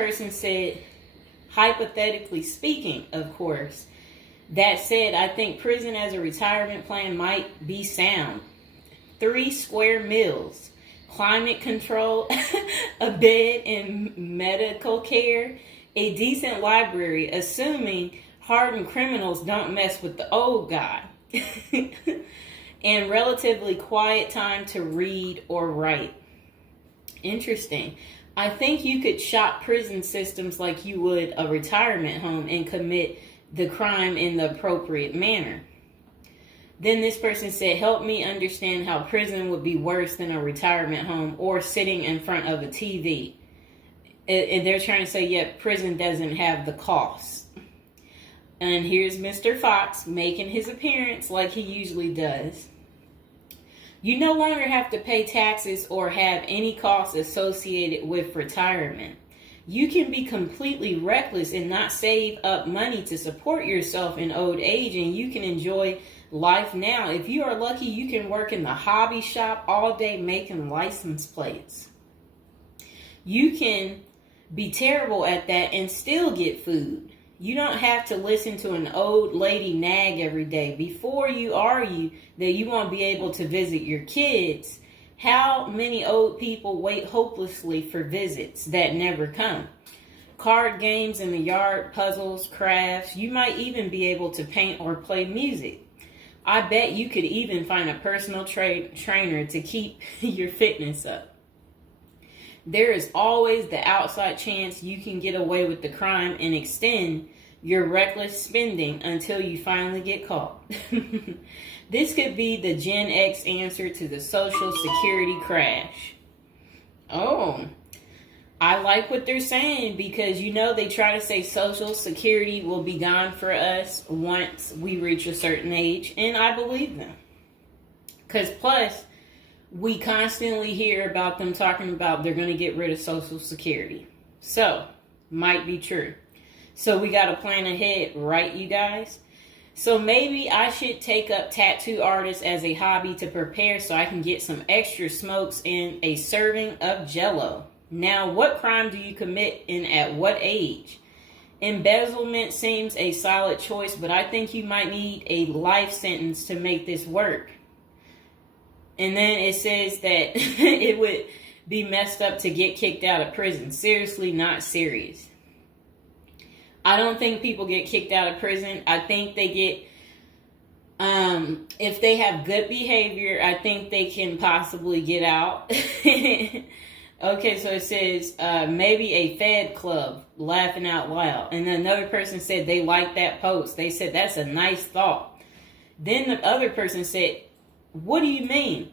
person said, hypothetically speaking, of course, that said, I think prison as a retirement plan might be sound. 3 square meals, climate control, a bed and medical care, a decent library, assuming hardened criminals don't mess with the old guy, and relatively quiet time to read or write. Interesting. I think you could shop prison systems like you would a retirement home and commit the crime in the appropriate manner. Then this person said, help me understand how prison would be worse than a retirement home or sitting in front of a TV. And they're trying to say, yeah, prison doesn't have the costs. And here's Mr. Fox making his appearance like he usually does. You no longer have to pay taxes or have any costs associated with retirement. You can be completely reckless and not save up money to support yourself in old age, and you can enjoy life now. If you are lucky, you can work in the hobby shop all day making license plates. You can be terrible at that and still get food. You don't have to listen to an old lady nag every day. Before you argue that you won't be able to visit your kids, how many old people wait hopelessly for visits that never come? Card games in the yard, puzzles, crafts. You might even be able to paint or play music. I bet you could even find a personal trainer to keep your fitness up. There is always the outside chance you can get away with the crime and extend your reckless spending until you finally get caught. This could be the Gen X answer to the Social Security crash. Oh, I like what they're saying, because they try to say Social Security will be gone for us once we reach a certain age, and I believe them. Because plus, we constantly hear about them talking about they're going to get rid of Social Security. So, might be true. So we got to plan ahead, right, you guys? So maybe I should take up tattoo artists as a hobby to prepare so I can get some extra smokes and a serving of Jell-O. Now, what crime do you commit and at what age? Embezzlement seems a solid choice, but I think you might need a life sentence to make this work. And then it says that it would be messed up to get kicked out of prison. Seriously, not serious. I don't think people get kicked out of prison. I think they get, if they have good behavior, I think they can possibly get out. Okay, so it says maybe a Fed club, laughing out loud. And another person said they liked that post. They said, that's a nice thought. Then the other person said, what do you mean?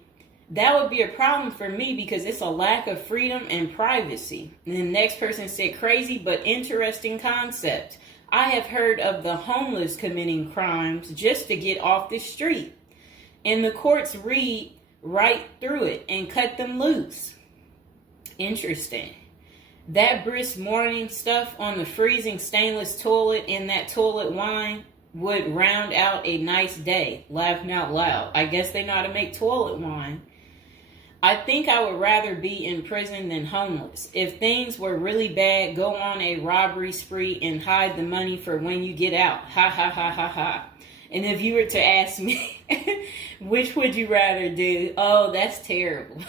That would be a problem for me because it's a lack of freedom and privacy. And the next person said, crazy but interesting concept. I have heard of the homeless committing crimes just to get off the street. And the courts read right through it and cut them loose. Interesting. That brisk morning stuff on the freezing stainless toilet and that toilet wine would round out a nice day. Laughing out loud. I guess they know how to make toilet wine. I think I would rather be in prison than homeless. If things were really bad, go on a robbery spree and hide the money for when you get out. Ha ha ha ha ha. And if you were to ask me, which would you rather do? Oh, that's terrible.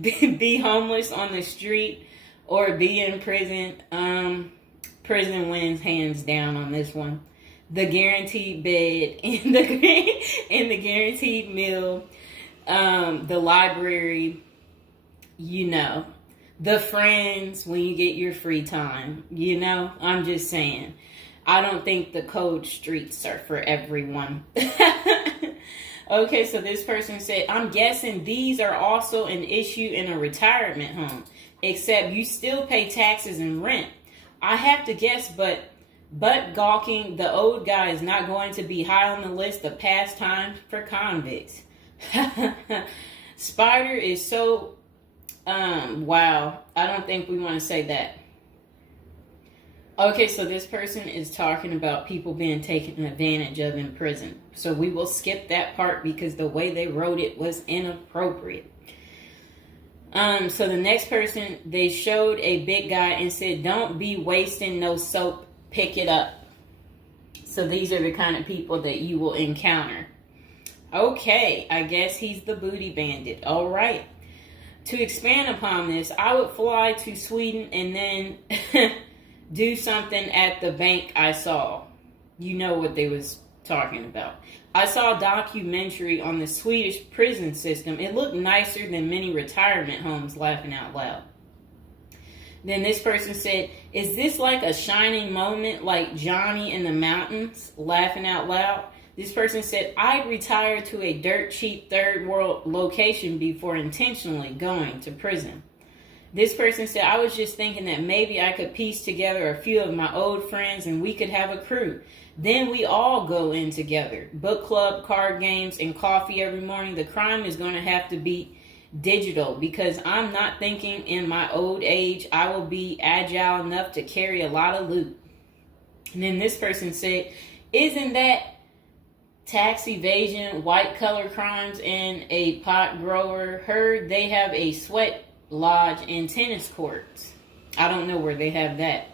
Be homeless on the street or be in prison. Prison wins hands down on this one. The guaranteed bed and the guaranteed meal, the library, the friends when you get your free time, I'm just saying. I don't think the cold streets are for everyone. Okay, so this person said, I'm guessing these are also an issue in a retirement home, except you still pay taxes and rent. I have to guess, but gawking, the old guy is not going to be high on the list of pastimes for convicts. Spider is so, wow. I don't think we want to say that. Okay, so this person is talking about people being taken advantage of in prison. So we will skip that part because the way they wrote it was inappropriate. So the next person, they showed a big guy and said, "Don't be wasting no soap. Pick it up." So these are the kind of people that you will encounter. Okay, I guess he's the booty bandit. All right. To expand upon this, I would fly to Sweden and then do something at the bank I saw. You know what they was talking about. I saw a documentary on the Swedish prison system. It looked nicer than many retirement homes, laughing out loud. Then this person said, "Is this like a shining moment like Johnny in the Mountains?" Laughing out loud. This person said, "I'd retire to a dirt cheap third world location before intentionally going to prison." This person said, "I was just thinking that maybe I could piece together a few of my old friends and we could have a crew. Then we all go in together. Book club, card games, and coffee every morning. The crime is going to have to be digital because I'm not thinking in my old age I will be agile enough to carry a lot of loot." And then this person said, "Isn't that tax evasion, white collar crimes, and a pot grower? Heard they have a sweat lodge and tennis courts." I don't know where they have that.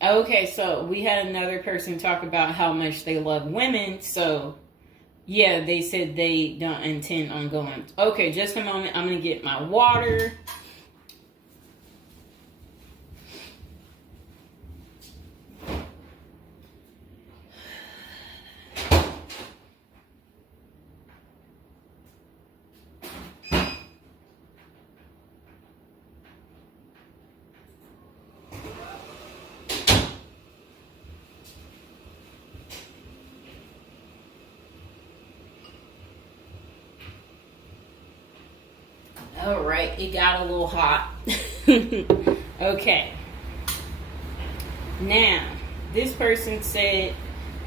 Okay, so we had another person talk about how much they love women. So yeah, they said they don't intend on going. Okay, just a moment. I'm gonna get my water. All right, it got a little hot. Okay. Now, this person said,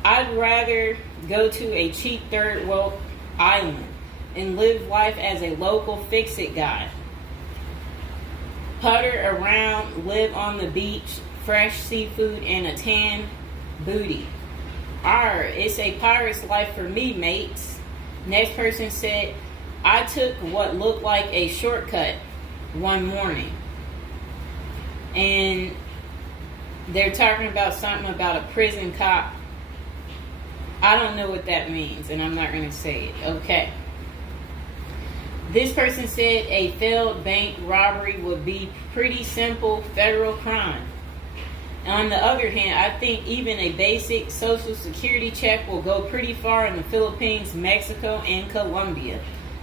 "I'd rather go to a cheap third world island and live life as a local fix-it guy. Putter around, live on the beach, fresh seafood, and a tan booty. Arr, it's a pirate's life for me, mates." Next person said, "I took what looked like a shortcut one morning." And they're talking about something about a prison cop. I don't know what that means, and I'm not going to say it. Okay. This person said a failed bank robbery would be pretty simple federal crime. On the other hand, I think even a basic social security check will go pretty far in the Philippines, Mexico, and Colombia.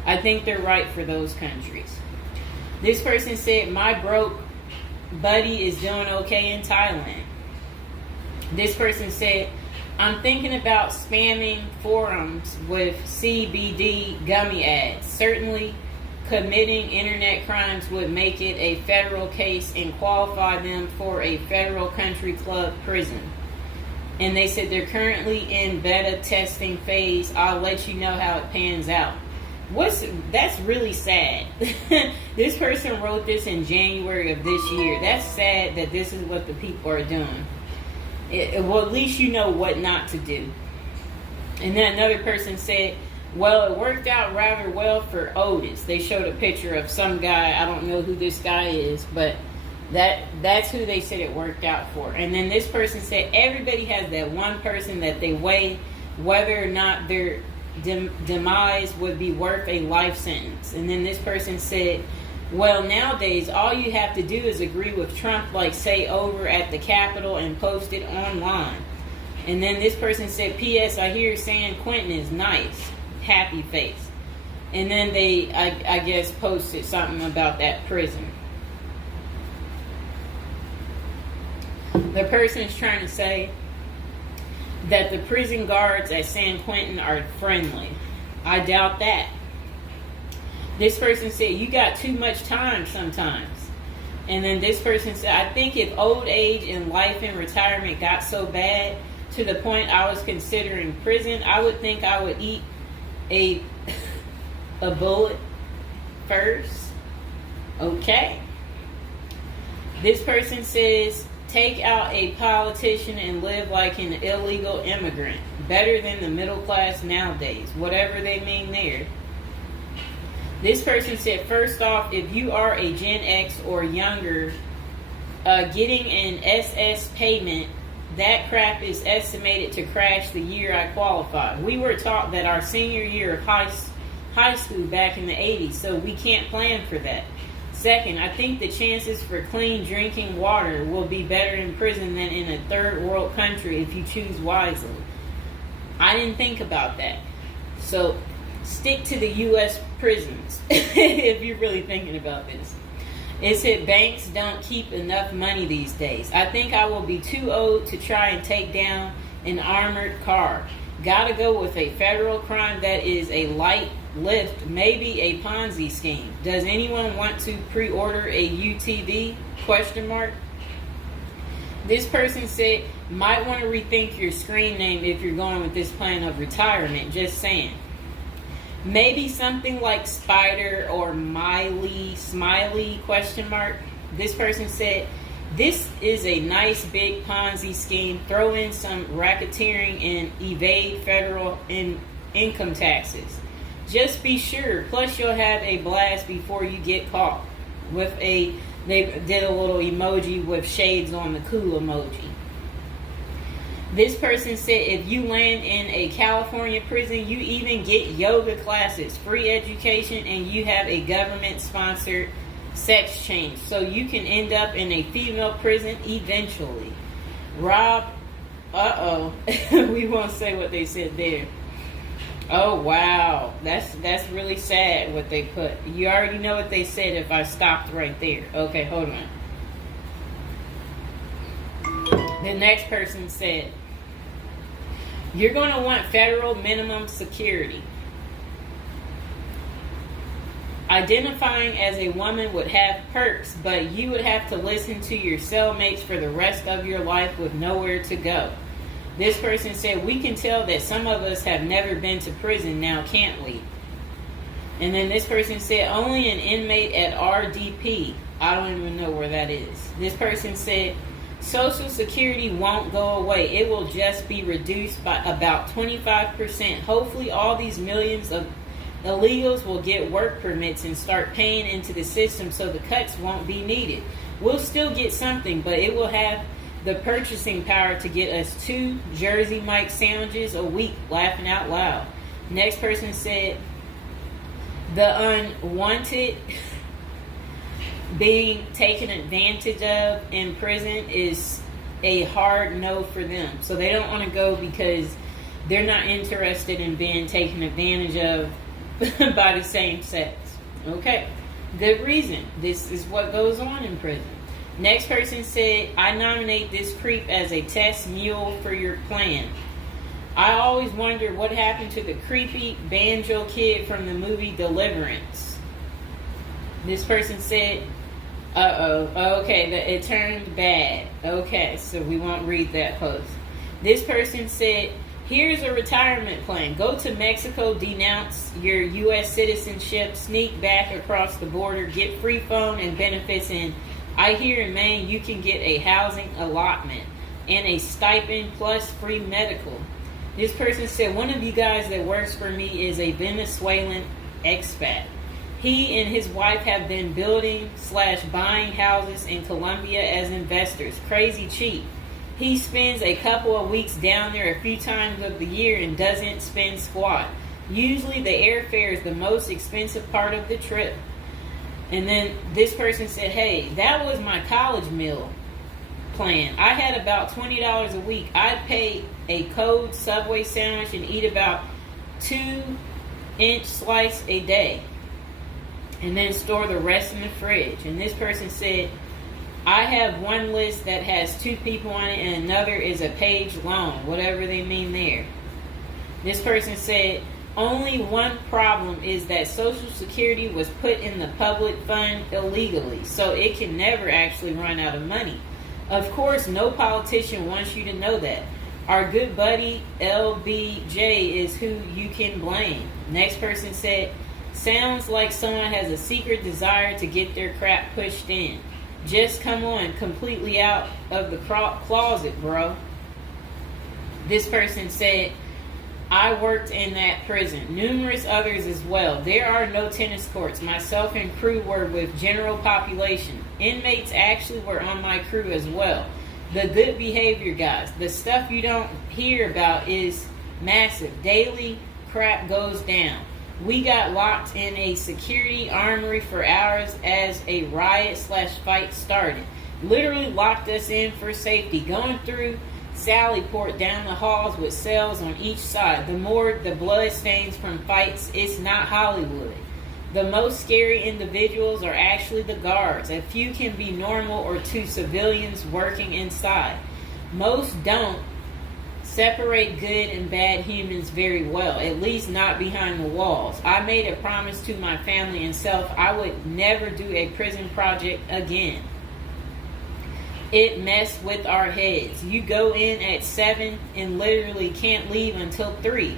I think they're right for those countries. This person said, "My broke buddy is doing okay in Thailand." This person said, "I'm thinking about spamming forums with CBD gummy ads. Certainly committing internet crimes would make it a federal case and qualify them for a federal country club prison." And they said they're currently in beta testing phase. I'll let you know how it pans out. That's really sad. This person wrote this in January of this year. That's sad that this is what the people are doing. Well, at least you know what not to do. And then another person said, "Well, it worked out rather well for Otis." They showed a picture of some guy. I don't know who this guy is, but that's who they said it worked out for. And then this person said everybody has that one person that they weigh whether or not their demise would be worth a life sentence. And then this person said, "Well, nowadays all you have to do is agree with Trump, like say over at the Capitol, and post it online." And then this person said, "P.S. I hear San Quentin is nice. Happy face." And then they, I guess, posted something about that prison. The person is trying to say that the prison guards at San Quentin are friendly. I doubt that. This person said, "You got too much time sometimes." And then this person said, "I think if old age and life in retirement got so bad to the point I was considering prison, I would think I would eat a bullet first." Okay. This person says, "Take out a politician and live like an illegal immigrant. Better than the middle class nowadays." Whatever they mean there. This person said, first off, if you are a Gen X or younger, getting an SS payment, that crap is estimated to crash the year I qualified. We were taught that our senior year of high school back in the 80s, so we can't plan for that. Second, I think the chances for clean drinking water will be better in prison than in a third world country if you choose wisely. I didn't think about that. So stick to the U.S. prisons if you're really thinking about this. It said banks don't keep enough money these days. I think I will be too old to try and take down an armored car. Gotta go with a federal crime that is a light lift, maybe a Ponzi scheme. Does anyone want to pre-order a UTV? Question mark. This person said, might want to rethink your screen name if you're going with this plan of retirement. Just saying. Maybe something like Spider or Smiley, question mark. This person said, this is a nice big Ponzi scheme. Throw in some racketeering and evade federal income taxes. Just be sure. Plus, you'll have a blast before you get caught. They did a little emoji with shades on the cool emoji. This person said, if you land in a California prison, you even get yoga classes, free education, and you have a government-sponsored sex change. So you can end up in a female prison eventually. Rob, we won't say what they said there. Oh, wow. That's really sad what they put. You already know what they said if I stopped right there. Okay, hold on. The next person said, you're going to want federal minimum security. Identifying as a woman would have perks, but you would have to listen to your cellmates for the rest of your life with nowhere to go. This person said, we can tell that some of us have never been to prison now, can't we? And then this person said, only an inmate at RDP. I don't even know where that is. This person said, Social Security won't go away. It will just be reduced by about 25%. Hopefully all these millions of illegals will get work permits and start paying into the system so the cuts won't be needed. We'll still get something, but it will have the purchasing power to get us 2 Jersey Mike sandwiches a week, laughing out loud. Next person said, the unwanted being taken advantage of in prison is a hard no for them. So they don't want to go because they're not interested in being taken advantage of by the same sex. Okay, good reason. This is what goes on in prison. Next person said, I nominate this creep as a test mule for your plan. I always wonder what happened to the creepy banjo kid from the movie Deliverance. This person said, okay, it turned bad. Okay, so we won't read that post. This person said, here's a retirement plan. Go to Mexico, denounce your U.S. citizenship, sneak back across the border, get free phone and benefits, and I hear in Maine you can get a housing allotment and a stipend plus free medical. This person said, one of you guys that works for me is a Venezuelan expat. He and his wife have been building/buying houses in Colombia as investors. Crazy cheap. He spends a couple of weeks down there a few times of the year and doesn't spend squat. Usually the airfare is the most expensive part of the trip. And then this person said, hey, that was my college meal plan. I had about $20 a week. I'd pay a cold Subway sandwich and eat about 2-inch slice a day. And then store the rest in the fridge. And this person said, I have one list that has 2 people on it and another is a page long, whatever they mean there. This person said, only one problem is that Social Security was put in the public fund illegally, so it can never actually run out of money. Of course, no politician wants you to know that. Our good buddy LBJ is who you can blame. Next person said, sounds like someone has a secret desire to get their crap pushed in. Just come on, completely out of the closet, bro. This person said, I worked in that prison. Numerous others as well. There are no tennis courts. Myself and crew were with general population. Inmates actually were on my crew as well. The good behavior guys. The stuff you don't hear about is massive. Daily crap goes down. We got locked in a security armory for hours as a riot/fight started. Literally locked us in for safety. Going through Sallyport down the halls with cells on each side. The more the blood stains from fights, it's not Hollywood. The most scary individuals are actually the guards. A few can be normal or two civilians working inside. Most don't separate good and bad humans very well, at least not behind the walls. I made a promise to my family and self I would never do a prison project again. It messed with our heads. You go in at 7 and literally can't leave until 3.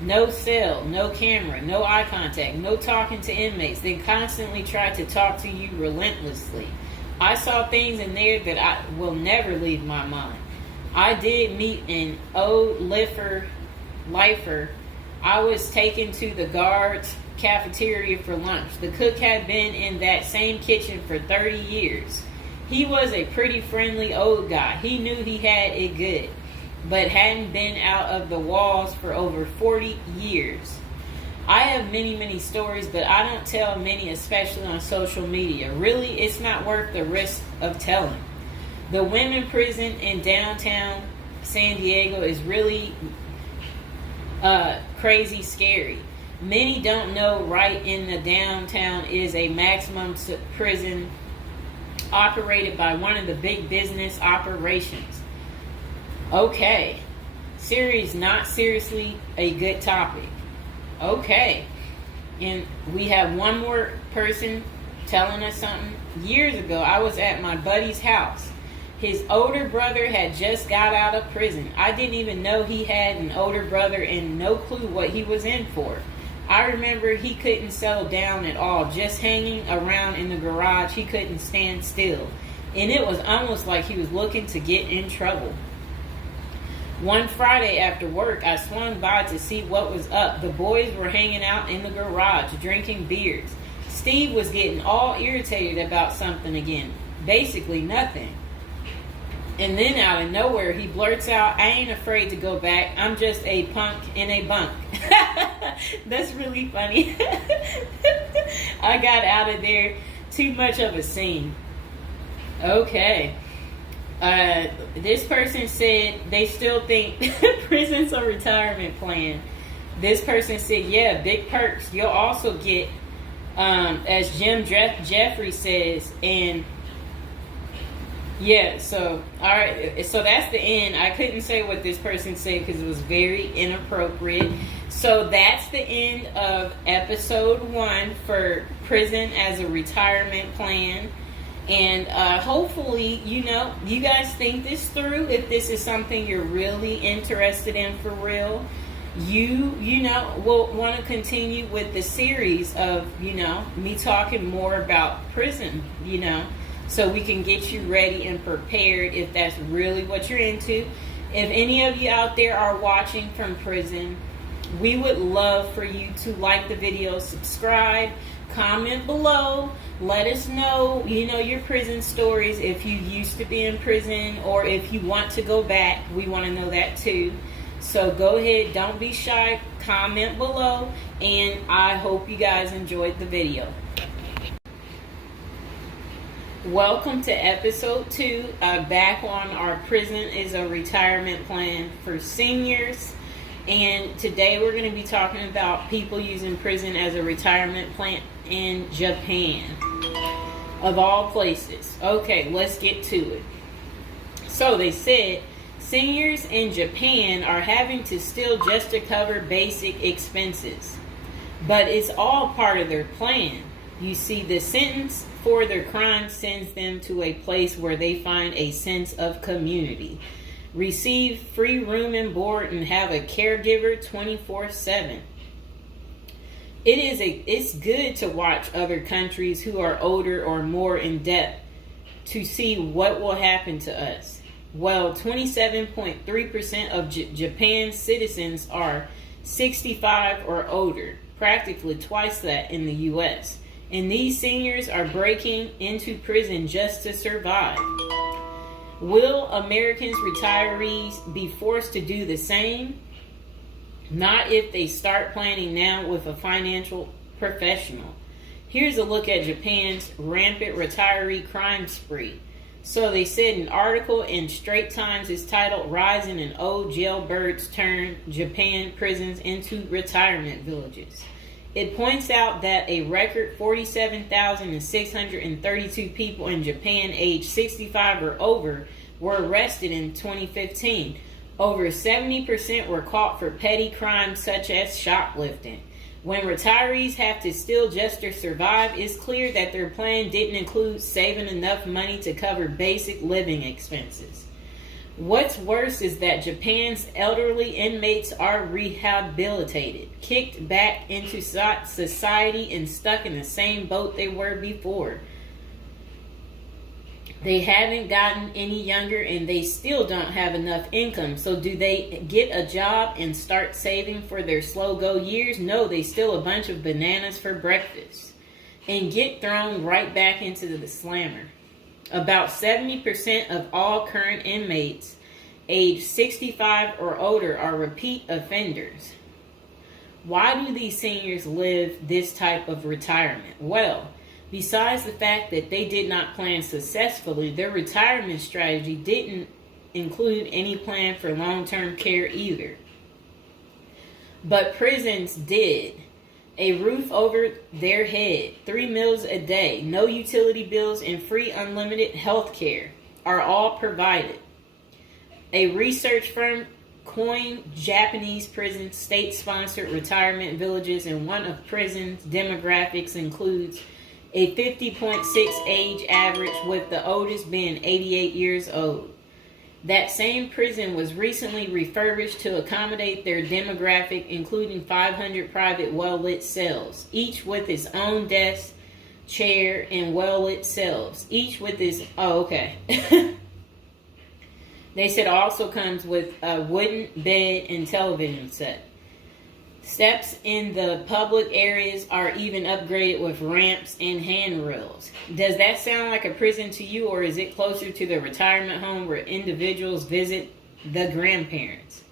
No cell, no camera, no eye contact, no talking to inmates. They constantly try to talk to you relentlessly. I saw things in there that I will never leave my mind. I did meet an old lifer. I was taken to the guards' cafeteria for lunch. The cook had been in that same kitchen for 30 years. He was a pretty friendly old guy. He knew he had it good, but hadn't been out of the walls for over 40 years. I have many stories, but I don't tell many, especially on social media. Really, it's not worth the risk of telling. The women prison in downtown San Diego is really crazy scary. Many don't know right in the downtown is a maximum prison operated by one of the big business operations. Okay. Series not seriously a good topic. Okay. And we have one more person telling us something. Years ago, I was at my buddy's house. His older brother had just got out of prison. I didn't even know he had an older brother and no clue what he was in for. I remember he couldn't settle down at all, just hanging around in the garage. He couldn't stand still. And it was almost like he was looking to get in trouble. One Friday after work, I swung by to see what was up. The boys were hanging out in the garage, drinking beers. Steve was getting all irritated about something again. Basically nothing. And then out of nowhere, he blurts out, I ain't afraid to go back. I'm just a punk in a bunk. That's really funny. I got out of there. Too much of a scene. Okay. This person said they still think prison's a retirement plan. This person said, yeah, big perks. You'll also get, as Jim Jeffrey says, and yeah, so, all right, so that's the end. I couldn't say what this person said because it was very inappropriate. So that's the end of episode 1 for prison as a retirement plan. And hopefully, you guys think this through. If this is something you're really interested in for real, you will want to continue with the series of, me talking more about prison, so we can get you ready and prepared if that's really what you're into. If any of you out there are watching from prison, we would love for you to like the video, subscribe, comment below, let us know, your prison stories. If you used to be in prison or if you want to go back, we want to know that too. So go ahead, don't be shy, comment below, and I hope you guys enjoyed the video. Welcome to episode 2, back on our prison is a retirement plan for seniors. And today we're going to be talking about people using prison as a retirement plan in Japan, of all places. Okay, let's get to it. So they said seniors in Japan are having to steal just to cover basic expenses, but it's all part of their plan. You see, the sentence for their crime sends them to a place where they find a sense of community, receive free room and board, and have a caregiver 24/7. It's good to watch other countries who are older or more in depth to see what will happen to us. Well, 27.3% of Japan's citizens are 65 or older, practically twice that in the U.S. And these seniors are breaking into prison just to survive. Will Americans retirees be forced to do the same? Not if they start planning now with a financial professional. Here's a look at Japan's rampant retiree crime spree. So they said an article in Straits Times is titled "Rising in Old Jailbirds Turn Japan Prisons into Retirement Villages." It points out that a record 47,632 people in Japan aged 65 or over were arrested in 2015. Over 70% were caught for petty crimes such as shoplifting. When retirees have to steal just to survive, it's clear that their plan didn't include saving enough money to cover basic living expenses. What's worse is that Japan's elderly inmates are rehabilitated, kicked back into society, and stuck in the same boat they were before. They haven't gotten any younger, and they still don't have enough income. So do they get a job and start saving for their slow-go years? No, they steal a bunch of bananas for breakfast and get thrown right back into the slammer. About 70% of all current inmates aged 65 or older are repeat offenders. Why do these seniors live this type of retirement? Well, besides the fact that they did not plan successfully, their retirement strategy didn't include any plan for long-term care either. But prisons did. A roof over their head, 3 meals a day, no utility bills, and free unlimited health care are all provided. A research firm coined Japanese prison state-sponsored retirement villages, and one of prison's demographics includes a 50.6 age average, with the oldest being 88 years old. That same prison was recently refurbished to accommodate their demographic, including 500 private well-lit cells, each with its own desk, chair, and well-lit cells, each with its... Oh, okay. They said also comes with a wooden bed and television set. Steps in the public areas are even upgraded with ramps and handrails. Does that sound like a prison to you, or is it closer to the retirement home where individuals visit the grandparents?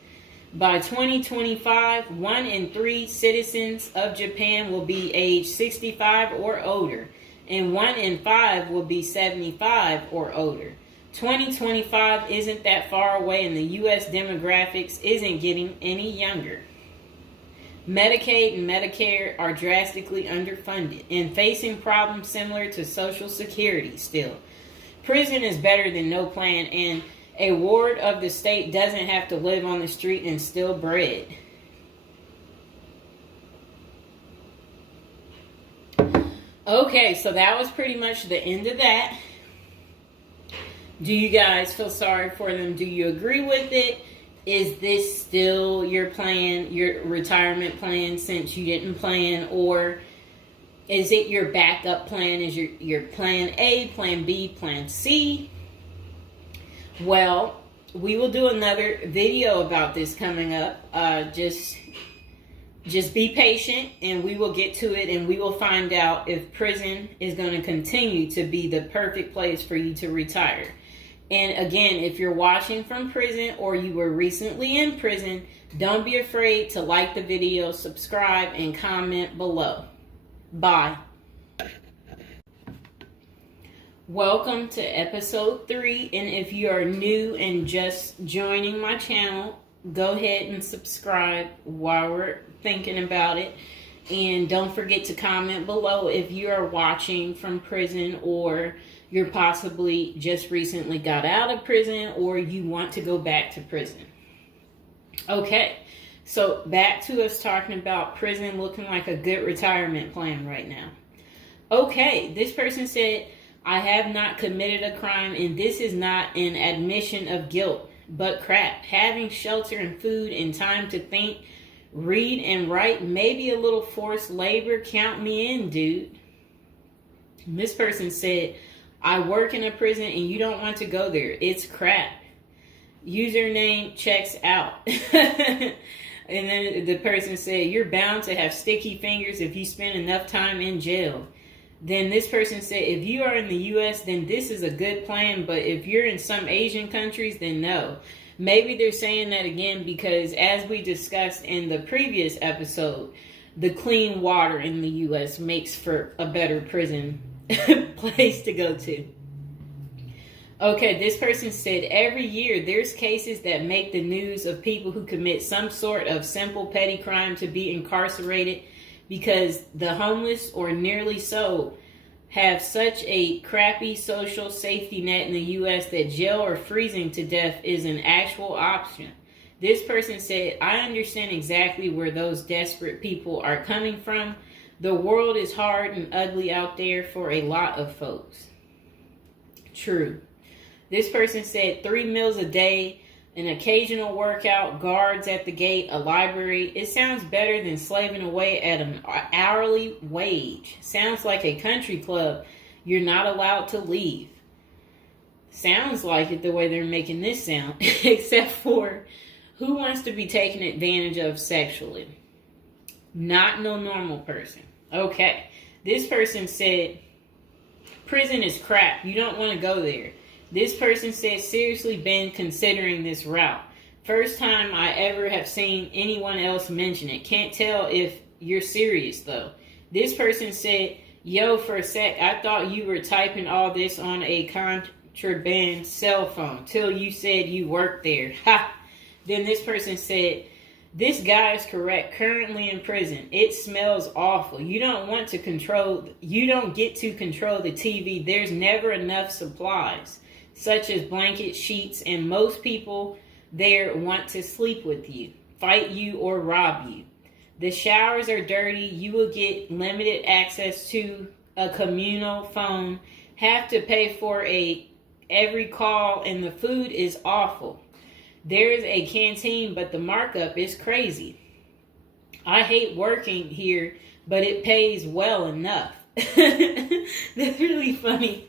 By 2025, 1 in 3 citizens of Japan will be age 65 or older, and 1 in 5 will be 75 or older. 2025 isn't that far away, and the U.S. demographics isn't getting any younger. Medicaid and Medicare are drastically underfunded and facing problems similar to Social Security still. Prison is better than no plan, and a ward of the state doesn't have to live on the street and steal bread. Okay, so that was pretty much the end of that. Do you guys feel sorry for them? Do you agree with it? Is this still your plan, your retirement plan, since you didn't plan? Or is it your backup plan? Is your plan A, plan B, plan C? Well, we will do another video about this coming up. Just be patient, and we will get to it, and we will find out if prison is going to continue to be the perfect place for you to retire. And again, if you're watching from prison or you were recently in prison, don't be afraid to like the video, subscribe, and comment below. Bye. Welcome to episode 3. And if you are new and just joining my channel, go ahead and subscribe while we're thinking about it. And don't forget to comment below if you are watching from prison, or you're possibly just recently got out of prison, or you want to go back to prison. Okay, so back to us talking about prison looking like a good retirement plan right now. Okay, this person said, I have not committed a crime, and this is not an admission of guilt, but crap. Having shelter and food and time to think, read and write, maybe a little forced labor, count me in, dude. And this person said, I work in a prison and you don't want to go there. It's crap. Username checks out. And then the person said, you're bound to have sticky fingers if you spend enough time in jail. Then this person said, if you are in the U.S., then this is a good plan. But if you're in some Asian countries, then no. Maybe they're saying that again because, as we discussed in the previous episode, the clean water in the U.S. makes for a better prison place to go to. Okay, this person said, every year there's cases that make the news of people who commit some sort of simple petty crime to be incarcerated because the homeless, or nearly so, have such a crappy social safety net in the U.S. that jail or freezing to death is an actual option. This person said, I understand exactly where those desperate people are coming from. The world is hard and ugly out there for a lot of folks. True. This person said 3 meals a day, an occasional workout, guards at the gate, a library. It sounds better than slaving away at an hourly wage. Sounds like a country club you're not allowed to leave. Sounds like it the way they're making this sound, except for who wants to be taken advantage of sexually? Not no normal person. Okay. This person said, prison is crap. You don't want to go there. This person said, seriously been considering this route. First time I ever have seen anyone else mention it. Can't tell if you're serious though. This person said, yo, for a sec, I thought you were typing all this on a contraband cell phone till you said you worked there. Ha! Then this person said, this guy is correct, currently in prison. It smells awful. You don't get to control the TV. There's never enough supplies, such as blankets, sheets, and most people there want to sleep with you, fight you, or rob you. The showers are dirty. You will get limited access to a communal phone, have to pay for every call, and the food is awful. There is a canteen, but the markup is crazy. I hate working here, but it pays well enough. That's really funny.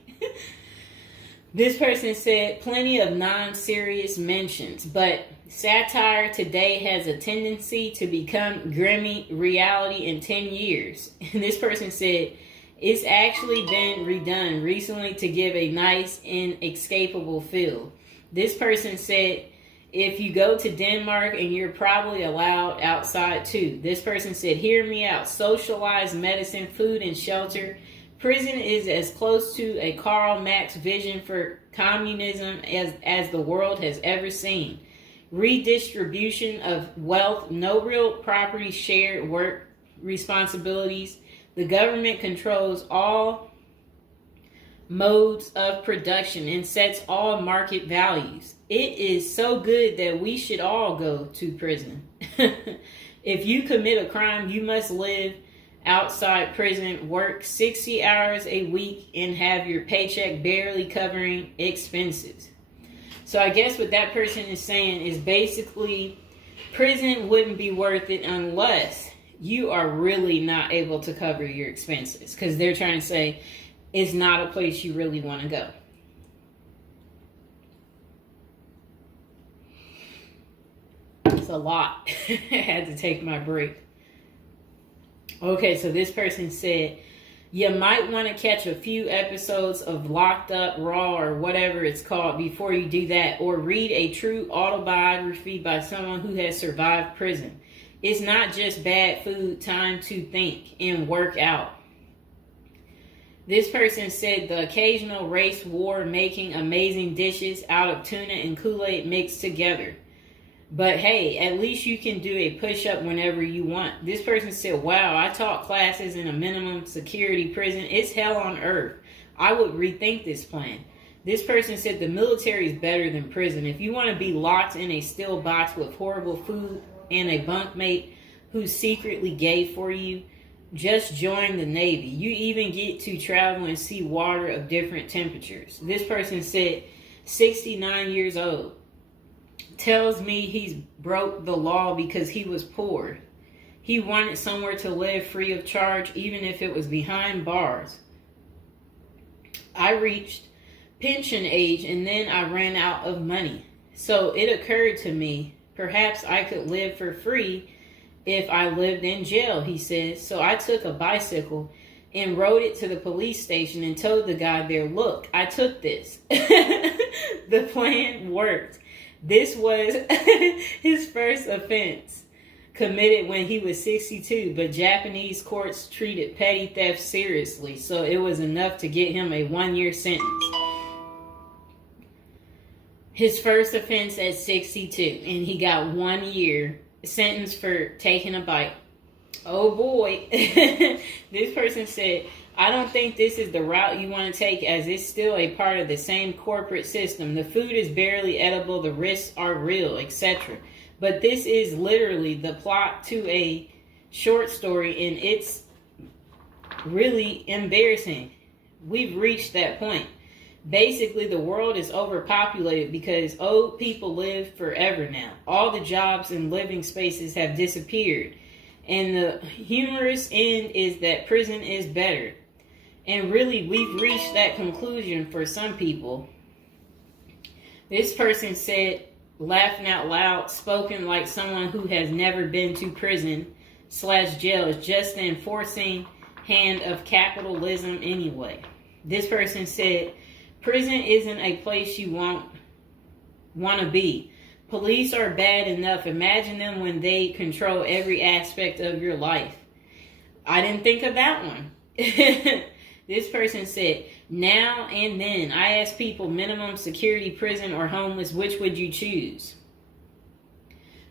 This person said, plenty of non-serious mentions, but satire today has a tendency to become grimy reality in 10 years. And this person said, it's actually been redone recently to give a nice, inescapable feel. This person said, if you go to Denmark and you're probably allowed outside too. This person said, hear me out. Socialized medicine, food, and shelter. Prison is as close to a Karl Marx vision for communism as the world has ever seen. Redistribution of wealth, no real property, shared work responsibilities. The government controls all modes of production and sets all market values. It is so good that we should all go to prison. If you commit a crime, you must live outside prison, work 60 hours a week, and have your paycheck barely covering expenses. So I guess what that person is saying is basically prison wouldn't be worth it unless you are really not able to cover your expenses, because they're trying to say it's not a place you really want to go. It's a lot. I had to take my break. Okay, so this person said, you might want to catch a few episodes of Locked Up, Raw, or whatever it's called before you do that, or read a true autobiography by someone who has survived prison. It's not just bad food, time to think and work out. This person said the occasional race war making amazing dishes out of tuna and Kool-Aid mixed together. But hey, at least you can do a push-up whenever you want. This person said, wow, I taught classes in a minimum security prison. It's hell on earth. I would rethink this plan. This person said the military is better than prison. If you want to be locked in a steel box with horrible food and a bunkmate who's secretly gay for you, just join the Navy. You even get to travel and see water of different temperatures. This person said, 69 years old. Tells me he's broke the law because he was poor. He wanted somewhere to live free of charge, even if it was behind bars. I reached pension age and then I ran out of money. So it occurred to me, Perhaps I could live for free if I lived in jail, he said. So I took a bicycle and rode it to the police station and told the guy there, look, I took this. The plan worked. This was his first offense, committed when he was 62, but Japanese courts treated petty theft seriously, so it was enough to get him a 1-year sentence. His first offense at 62, and he got 1 year sentence for taking a bike. Oh boy. This person said, I don't think this is the route you want to take, as it's still a part of the same corporate system. The food is barely edible, the risks are real, etc. But this is literally the plot to a short story, and it's really embarrassing. We've reached that point. Basically, the world is overpopulated because old people live forever now. All the jobs and living spaces have disappeared. And the humorous end is that prison is better. And really, we've reached that conclusion for some people. This person said, laughing out loud, spoken like someone who has never been to prison/jail, is just the enforcing hand of capitalism anyway. This person said, prison isn't a place you want to be. Police are bad enough. Imagine them when they control every aspect of your life. I didn't think of that one. This person said, now and then, I ask people minimum security prison or homeless, which would you choose?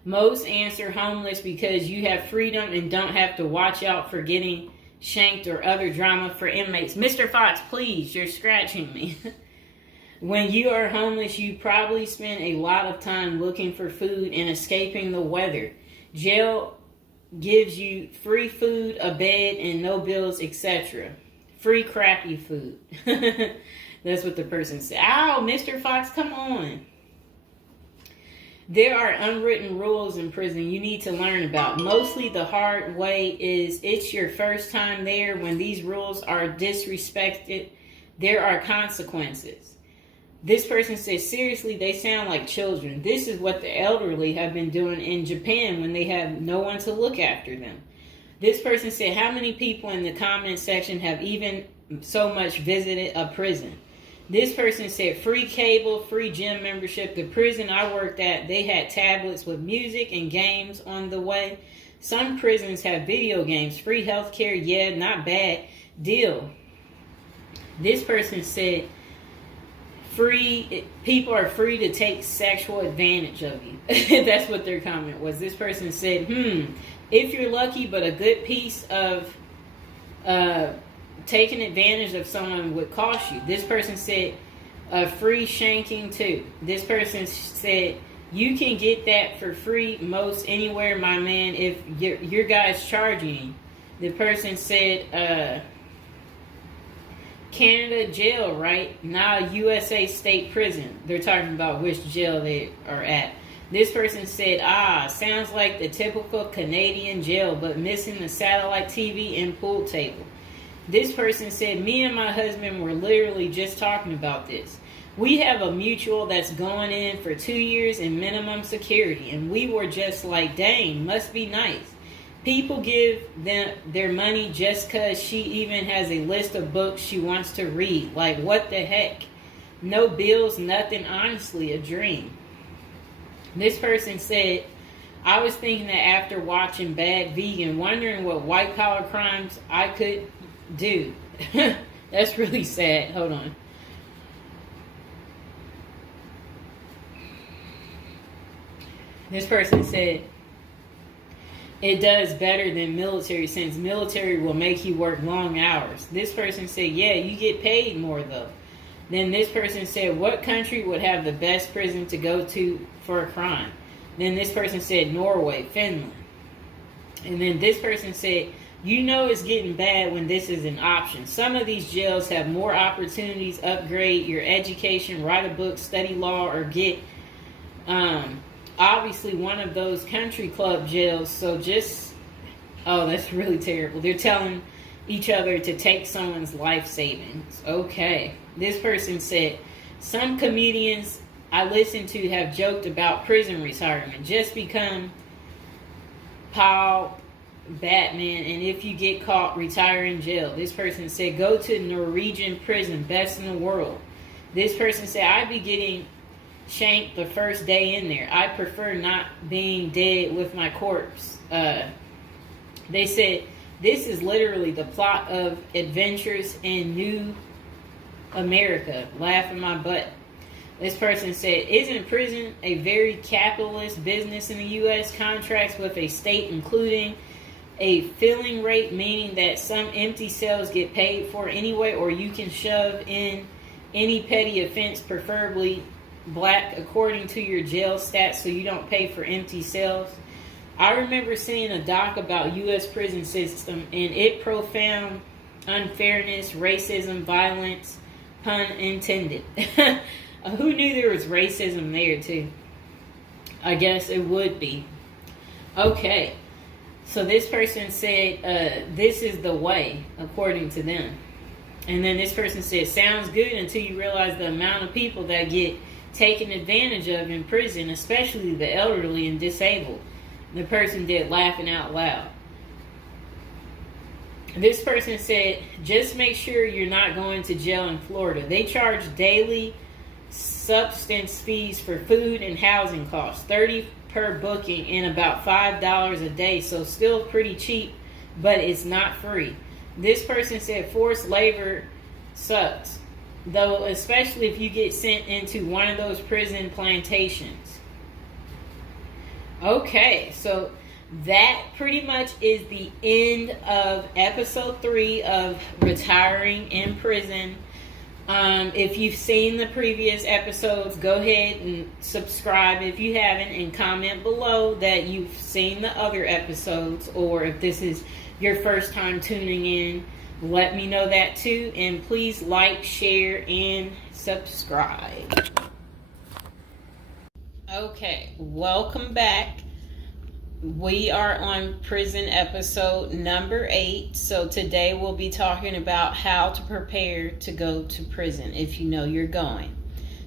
Most answer homeless because you have freedom and don't have to watch out for getting shanked or other drama for inmates. Mr. Fox, please, you're scratching me. When you are homeless, you probably spend a lot of time looking for food and escaping the weather. Jail gives you free food, a bed, and no bills, etc. Free crappy food. That's what the person said. Ow, Mr. Fox, come on. There are unwritten rules in prison you need to learn about. Mostly the hard way is it's your first time there. When these rules are disrespected, there are consequences. This person says, seriously, they sound like children. This is what the elderly have been doing in Japan when they have no one to look after them. This person said, how many people in the comment section have even so much visited a prison? This person said, free cable, free gym membership. The prison I worked at, they had tablets with music and games on the way. Some prisons have video games, free healthcare. Yeah, not bad deal. This person said, people are free to take sexual advantage of you. That's what their comment was. This person said, if you're lucky, but a good piece of taking advantage of someone would cost you. This person said, free shanking too. This person said, you can get that for free most anywhere, my man, if your guy's charging. The person said, Canada jail, right? Now USA state prison. They're talking about which jail they are at. This person said, sounds like the typical Canadian jail, but missing the satellite TV and pool table. This person said, me and my husband were literally just talking about this. We have a mutual that's going in for 2 years in minimum security, and we were just like, dang, must be nice. People give them their money just because she even has a list of books she wants to read. Like, what the heck? No bills, nothing. Honestly, a dream. This person said, I was thinking that after watching Bad Vegan, wondering what white-collar crimes I could do. That's really sad. Hold on. This person said, it does better than military, since military will make you work long hours. This person said, yeah, you get paid more though. Then this person said, what country would have the best prison to go to for a crime? Then this person said, Norway, Finland. And then this person said, you know it's getting bad when this is an option. Some of these jails have more opportunities, upgrade your education, write a book, study law, or get obviously one of those country club jails. So just, that's really terrible. They're telling each other to take someone's life savings. Okay. This person said, some comedians I listened to have joked about prison retirement. Just become Paul Batman, and if you get caught, retire in jail. This person said, go to Norwegian prison, best in the world. This person said, I'd be getting shanked the first day in there. I prefer not being dead with my corpse. They said, this is literally the plot of Adventures in New America. Laughing my butt. This person said, isn't prison a very capitalist business in the U.S.? Contracts with a state including a filling rate, meaning that some empty cells get paid for anyway, or you can shove in any petty offense, preferably black, according to your jail stats, so you don't pay for empty cells. I remember seeing a doc about U.S. prison system, and it profound unfairness, racism, violence, pun intended. Who knew there was racism there too? I guess it would be. Okay, so this person said, this is the way, according to them. And then this person said, sounds good until you realize the amount of people that get taken advantage of in prison, especially the elderly and disabled. The person did laughing out loud. This person said, just make sure you're not going to jail in Florida. They charge daily substance fees for food and housing costs, $30 per booking and about $5 a day, so still pretty cheap, but it's not free. This person said forced labor sucks, though, especially if you get sent into one of those prison plantations. Okay, so that pretty much is the end of episode 3 of Retiring in Prison. If you've seen the previous episodes, go ahead and subscribe if you haven't, and comment below that you've seen the other episodes, or if this is your first time tuning in, let me know that too. And please like, share, and subscribe. Okay, welcome back. We are on prison episode number 8. So today we'll be talking about how to prepare to go to prison if you know you're going.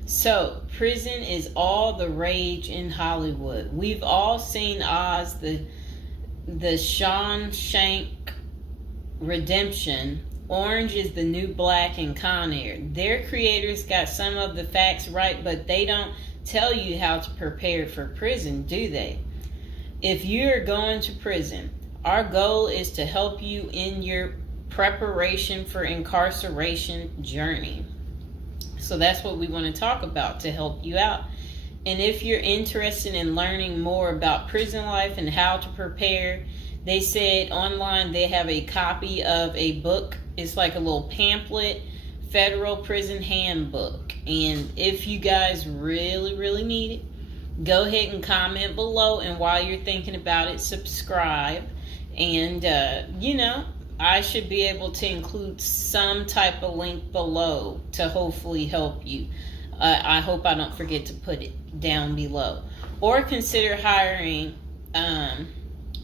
So prison is all the rage in Hollywood. We've all seen Oz, the Shawshank Redemption, Orange is the New Black, and Con Air. Their creators got some of the facts right, but they don't tell you how to prepare for prison, do they? If you're going to prison, our goal is to help you in your preparation for incarceration journey. So that's what we want to talk about, to help you out. And if you're interested in learning more about prison life and how to prepare, they said online they have a copy of a book. It's like a little pamphlet, Federal Prison Handbook. And if you guys really need it, go ahead and comment below, and while you're thinking about it, subscribe. And I should be able to include some type of link below to hopefully help you. I hope I don't forget to put it down below. Or consider hiring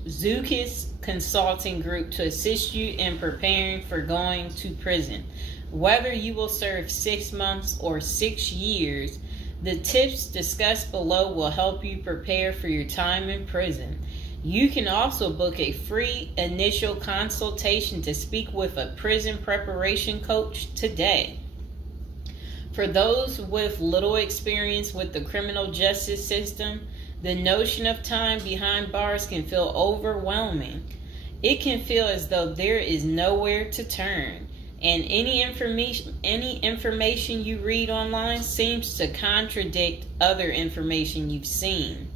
Zukis Consulting Group to assist you in preparing for going to prison. Whether you will serve 6 months or 6 years, the tips discussed below will help you prepare for your time in prison. You can also book a free initial consultation to speak with a prison preparation coach today. For those with little experience with the criminal justice system, the notion of time behind bars can feel overwhelming. It can feel as though there is nowhere to turn, and any information you read online seems to contradict other information you've seen.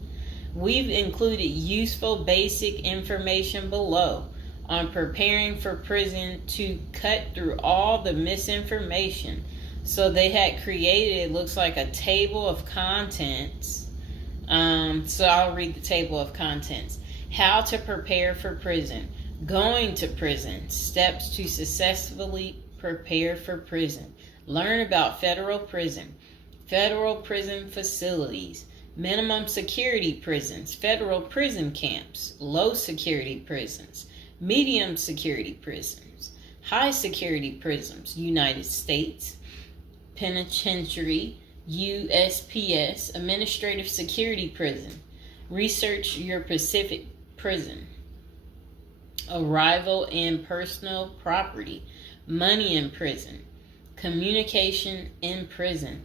We've included useful basic information below on preparing for prison to cut through all the misinformation. So they had created, it looks like, a table of contents. So I'll read the table of contents. How to prepare for prison. Going to prison. Steps to successfully prepare for prison. Learn about federal prison. Federal prison facilities. Minimum security prisons. Federal prison camps. Low security prisons. Medium security prisons. High security prisons. United States Penitentiary. USPS, Administrative Security Prison. Research your Pacific Prison. Arrival and personal property. Money in prison. Communication in prison.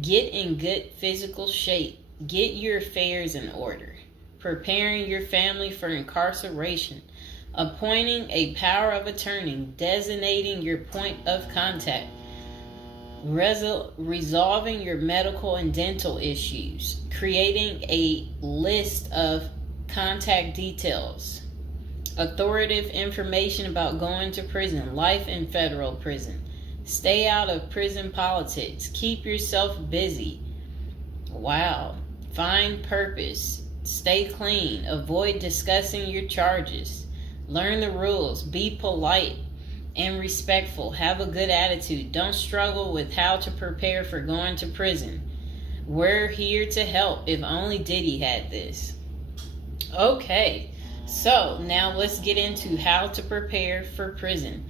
Get in good physical shape. Get your affairs in order. Preparing your family for incarceration. Appointing a power of attorney. Designating your point of contact. Resolving your medical and dental issues. Creating a list of contact details. Authoritative information about going to prison. Life in federal prison. Stay out of prison politics. Keep yourself busy. Wow. Find purpose. Stay clean. Avoid discussing your charges. Learn the rules. Be polite and respectful. Have a good attitude. Don't struggle with how to prepare for going to prison. We're here to help. If only Diddy had this. Okay, so now let's get into how to prepare for prison.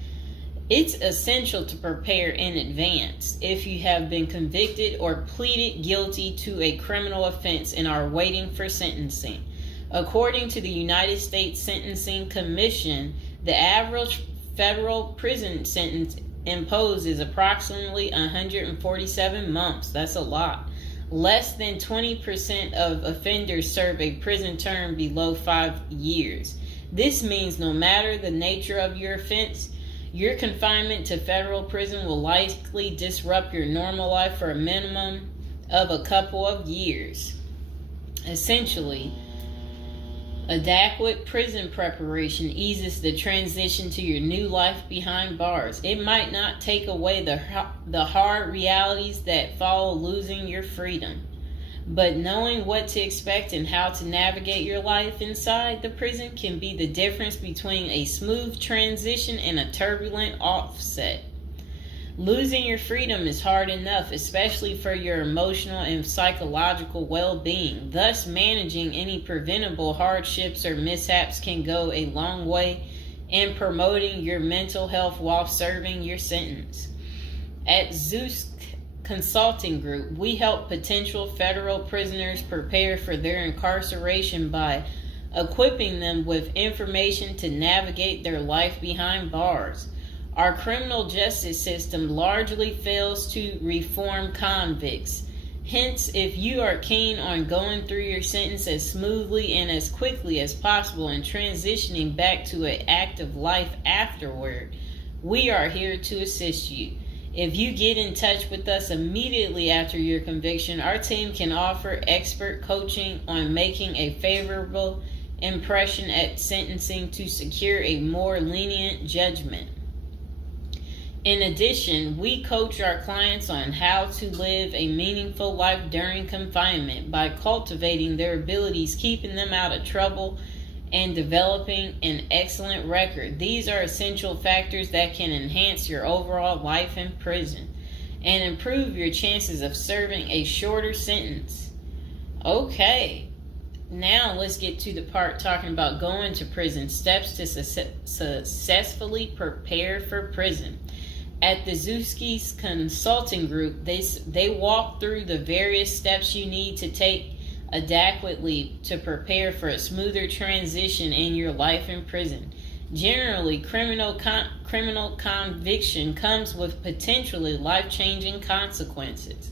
It's essential to prepare in advance if you have been convicted or pleaded guilty to a criminal offense and are waiting for sentencing. According to the United States Sentencing Commission, the average federal prison sentence imposed is approximately 147 months. That's a lot. Less than 20% of offenders serve a prison term below 5 years. This means no matter the nature of your offense, your confinement to federal prison will likely disrupt your normal life for a minimum of a couple of years. Essentially, adequate prison preparation eases the transition to your new life behind bars. It might not take away the hard realities that follow losing your freedom, but knowing what to expect and how to navigate your life inside the prison can be the difference between a smooth transition and a turbulent offset. Losing your freedom is hard enough, especially for your emotional and psychological well-being. Thus, managing any preventable hardships or mishaps can go a long way in promoting your mental health while serving your sentence. At Zeus Consulting Group, we help potential federal prisoners prepare for their incarceration by equipping them with information to navigate their life behind bars. Our criminal justice system largely fails to reform convicts. Hence, if you are keen on going through your sentence as smoothly and as quickly as possible and transitioning back to an active life afterward, we are here to assist you. If you get in touch with us immediately after your conviction, our team can offer expert coaching on making a favorable impression at sentencing to secure a more lenient judgment. In addition, we coach our clients on how to live a meaningful life during confinement by cultivating their abilities, keeping them out of trouble, and developing an excellent record. These are essential factors that can enhance your overall life in prison and improve your chances of serving a shorter sentence. Okay, now let's get to the part talking about going to prison, steps to successfully prepare for prison. At the Zuski's Consulting Group, they walk through the various steps you need to take adequately to prepare for a smoother transition in your life in prison. Generally, criminal conviction comes with potentially life-changing consequences,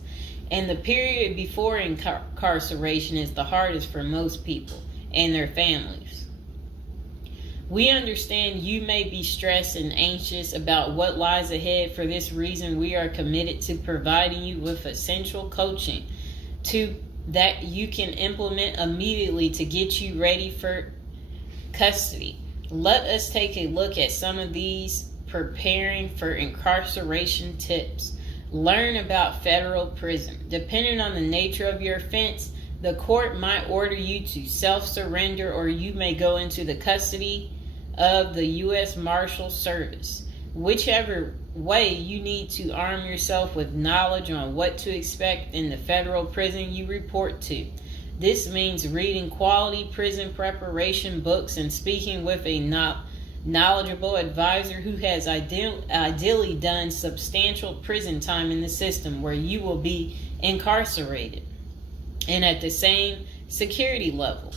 and the period before incarceration is the hardest for most people and their families. We understand you may be stressed and anxious about what lies ahead. For this reason, we are committed to providing you with essential coaching that you can implement immediately to get you ready for custody. Let us take a look at some of these preparing for incarceration tips. Learn about federal prison. Depending on the nature of your offense, the court might order you to self-surrender, or you may go into the custody of the U.S. Marshal Service. Whichever way, you need to arm yourself with knowledge on what to expect in the federal prison you report to. This means reading quality prison preparation books and speaking with a knowledgeable advisor who has ideally done substantial prison time in the system where you will be incarcerated and at the same security level.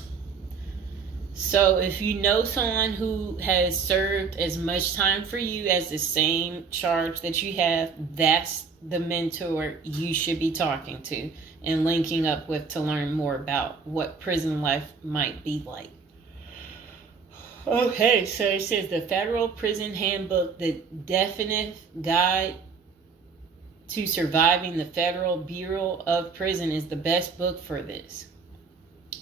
So if you know someone who has served as much time for you as the same charge that you have, that's the mentor you should be talking to and linking up with to learn more about what prison life might be like. Okay, so it says the Federal Prison Handbook, the definitive guide to surviving the Federal Bureau of Prison, is the best book for this.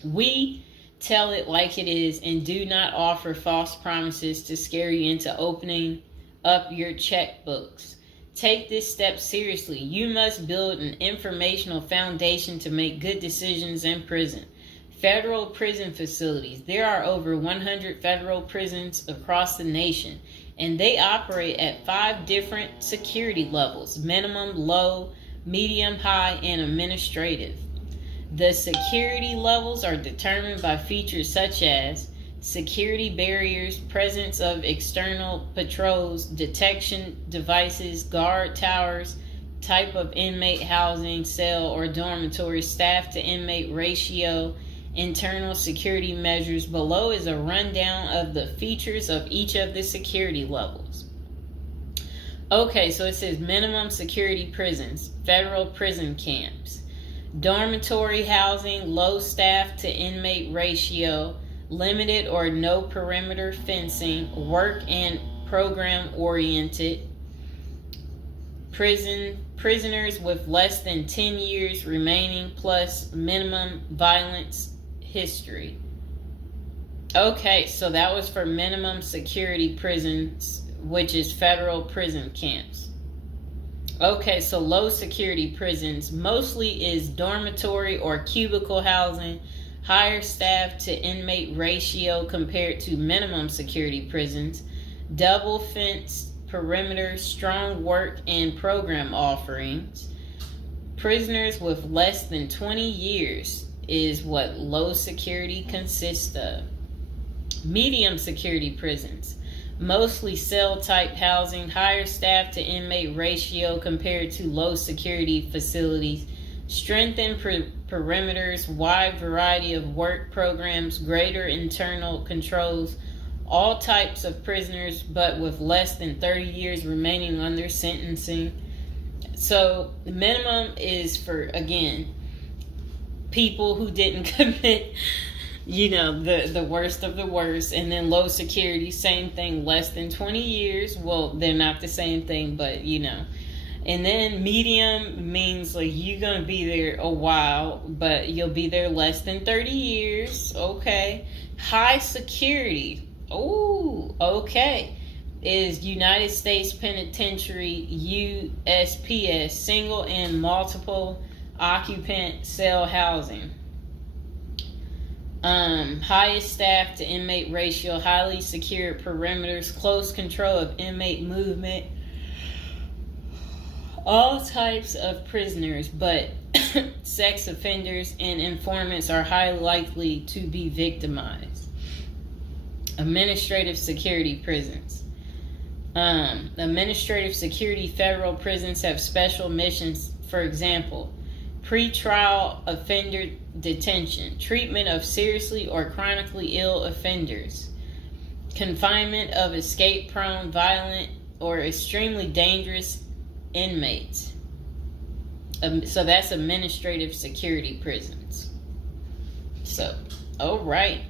We tell it like it is and do not offer false promises to scare you into opening up your checkbooks. Take this step seriously. You must build an informational foundation to make good decisions in prison. Federal prison facilities. There are over 100 federal prisons across the nation, and they operate at 5 different security levels: minimum, low, medium, high, and administrative. The security levels are determined by features such as security barriers, presence of external patrols, detection devices, guard towers, type of inmate housing, cell or dormitory, staff to inmate ratio, internal security measures. Below is a rundown of the features of each of the security levels. Okay, so it says minimum security prisons, federal prison camps. Dormitory housing, low staff to inmate ratio, limited or no perimeter fencing, work and program oriented. Prisoners with less than 10 years remaining plus minimum violence history. Okay, so that was for minimum security prisons, which is federal prison camps. Okay, so low security prisons mostly is dormitory or cubicle housing, higher staff to inmate ratio compared to minimum security prisons, double fenced perimeter, strong work and program offerings. Prisoners with less than 20 years is what low security consists of. Medium security prisons, mostly cell type housing, higher staff to inmate ratio compared to low security facilities, strengthened perimeters, wide variety of work programs, greater internal controls, all types of prisoners but with less than 30 years remaining on their sentencing. So the minimum is for, again, people who didn't commit the worst of the worst. And then low security, same thing, less than 20 years. Well, they're not the same thing, but And then medium means like you're going to be there a while, but you'll be there less than 30 years. Okay. High security. Oh, okay. Is United States Penitentiary, USPS, single and multiple occupant cell housing. Highest staff to inmate ratio, highly secure perimeters, close control of inmate movement, all types of prisoners, but sex offenders and informants are highly likely to be victimized. Administrative security prisons. Administrative security federal prisons have special missions. For example, pretrial offender detention, treatment of seriously or chronically ill offenders, confinement of escape-prone, violent, or extremely dangerous inmates. So that's administrative security prisons. So, all right.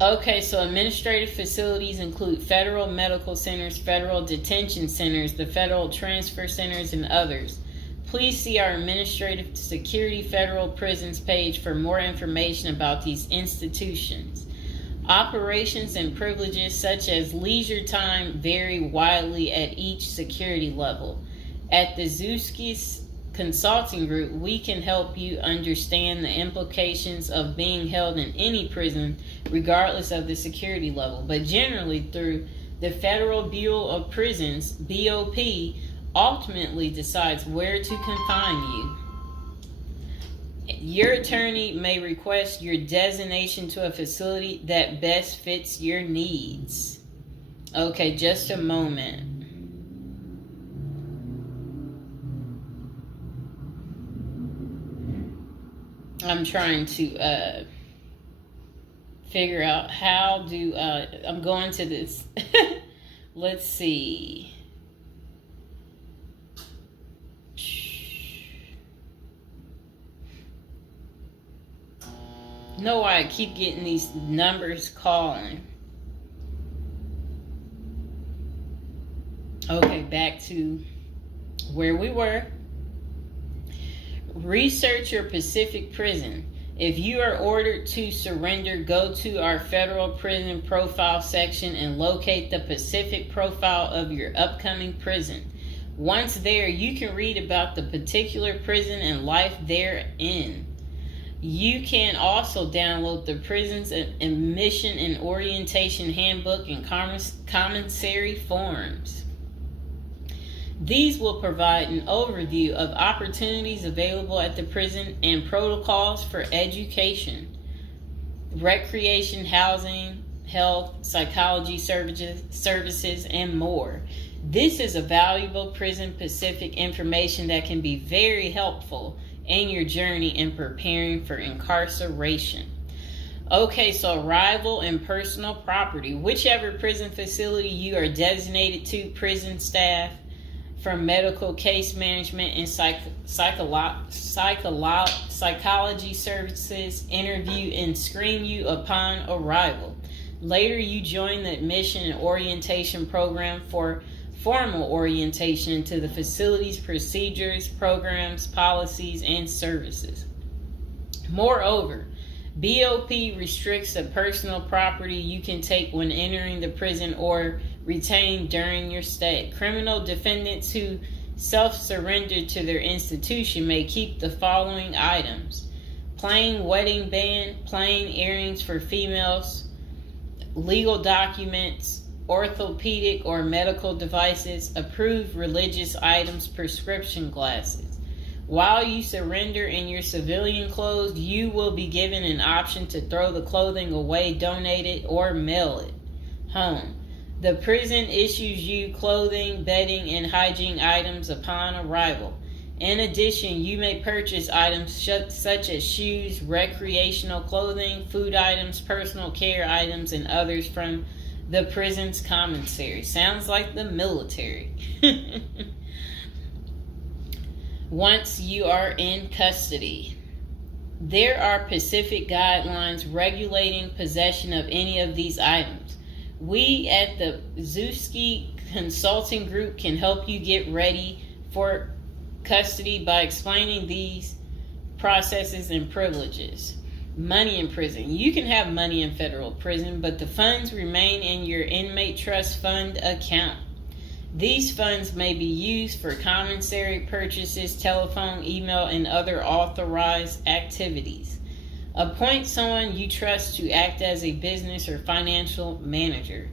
Okay, so administrative facilities include federal medical centers, federal detention centers, the federal transfer centers, and others. Please see our Administrative Security Federal Prisons page for more information about these institutions. Operations and privileges such as leisure time vary widely at each security level. At the Zuskis Consulting Group, we can help you understand the implications of being held in any prison, regardless of the security level. But generally, through the Federal Bureau of Prisons, BOP, ultimately decides where to confine you. Your attorney may request your designation to a facility that best fits your needs. Okay, just a moment. I'm trying to figure out how do I'm going to this. Let's see. Know why I keep getting these numbers calling. Okay, back to where we were. Research your Pacific prison. If you are ordered to surrender, go to our federal prison profile section and locate the Pacific profile of your upcoming prison. Once there, you can read about the particular prison and life therein. You can also download the prison's admission and orientation handbook and commissary forms. These will provide an overview of opportunities available at the prison and protocols for education, recreation, housing, health, psychology services, and more. This is a valuable Prison Pacific information that can be very helpful in your journey in preparing for incarceration. Okay, so arrival and personal property. Whichever prison facility you are designated to, prison staff from medical case management and psychology services interview and screen you upon arrival. Later, you join the admission and orientation program for formal orientation into the facility's procedures, programs, policies, and services. Moreover, BOP restricts the personal property you can take when entering the prison or retain during your stay. Criminal defendants who self-surrender to their institution may keep the following items: plain wedding band, plain earrings for females, legal documents, orthopedic or medical devices, approved religious items, prescription glasses. While you surrender in your civilian clothes, you will be given an option to throw the clothing away, donate it, or mail it home. The prison issues you clothing, bedding, and hygiene items upon arrival. In addition, you may purchase items such as shoes, recreational clothing, food items, personal care items, and others from the prison's commissary. Sounds like the military. Once you are in custody, there are Pacific guidelines regulating possession of any of these items. We at the Zuski Consulting Group can help you get ready for custody by explaining these processes and privileges. Money in prison. You can have money in federal prison, but the funds remain in your inmate trust fund account. These funds may be used for commissary purchases, telephone, email, and other authorized activities. Appoint someone you trust to act as a business or financial manager.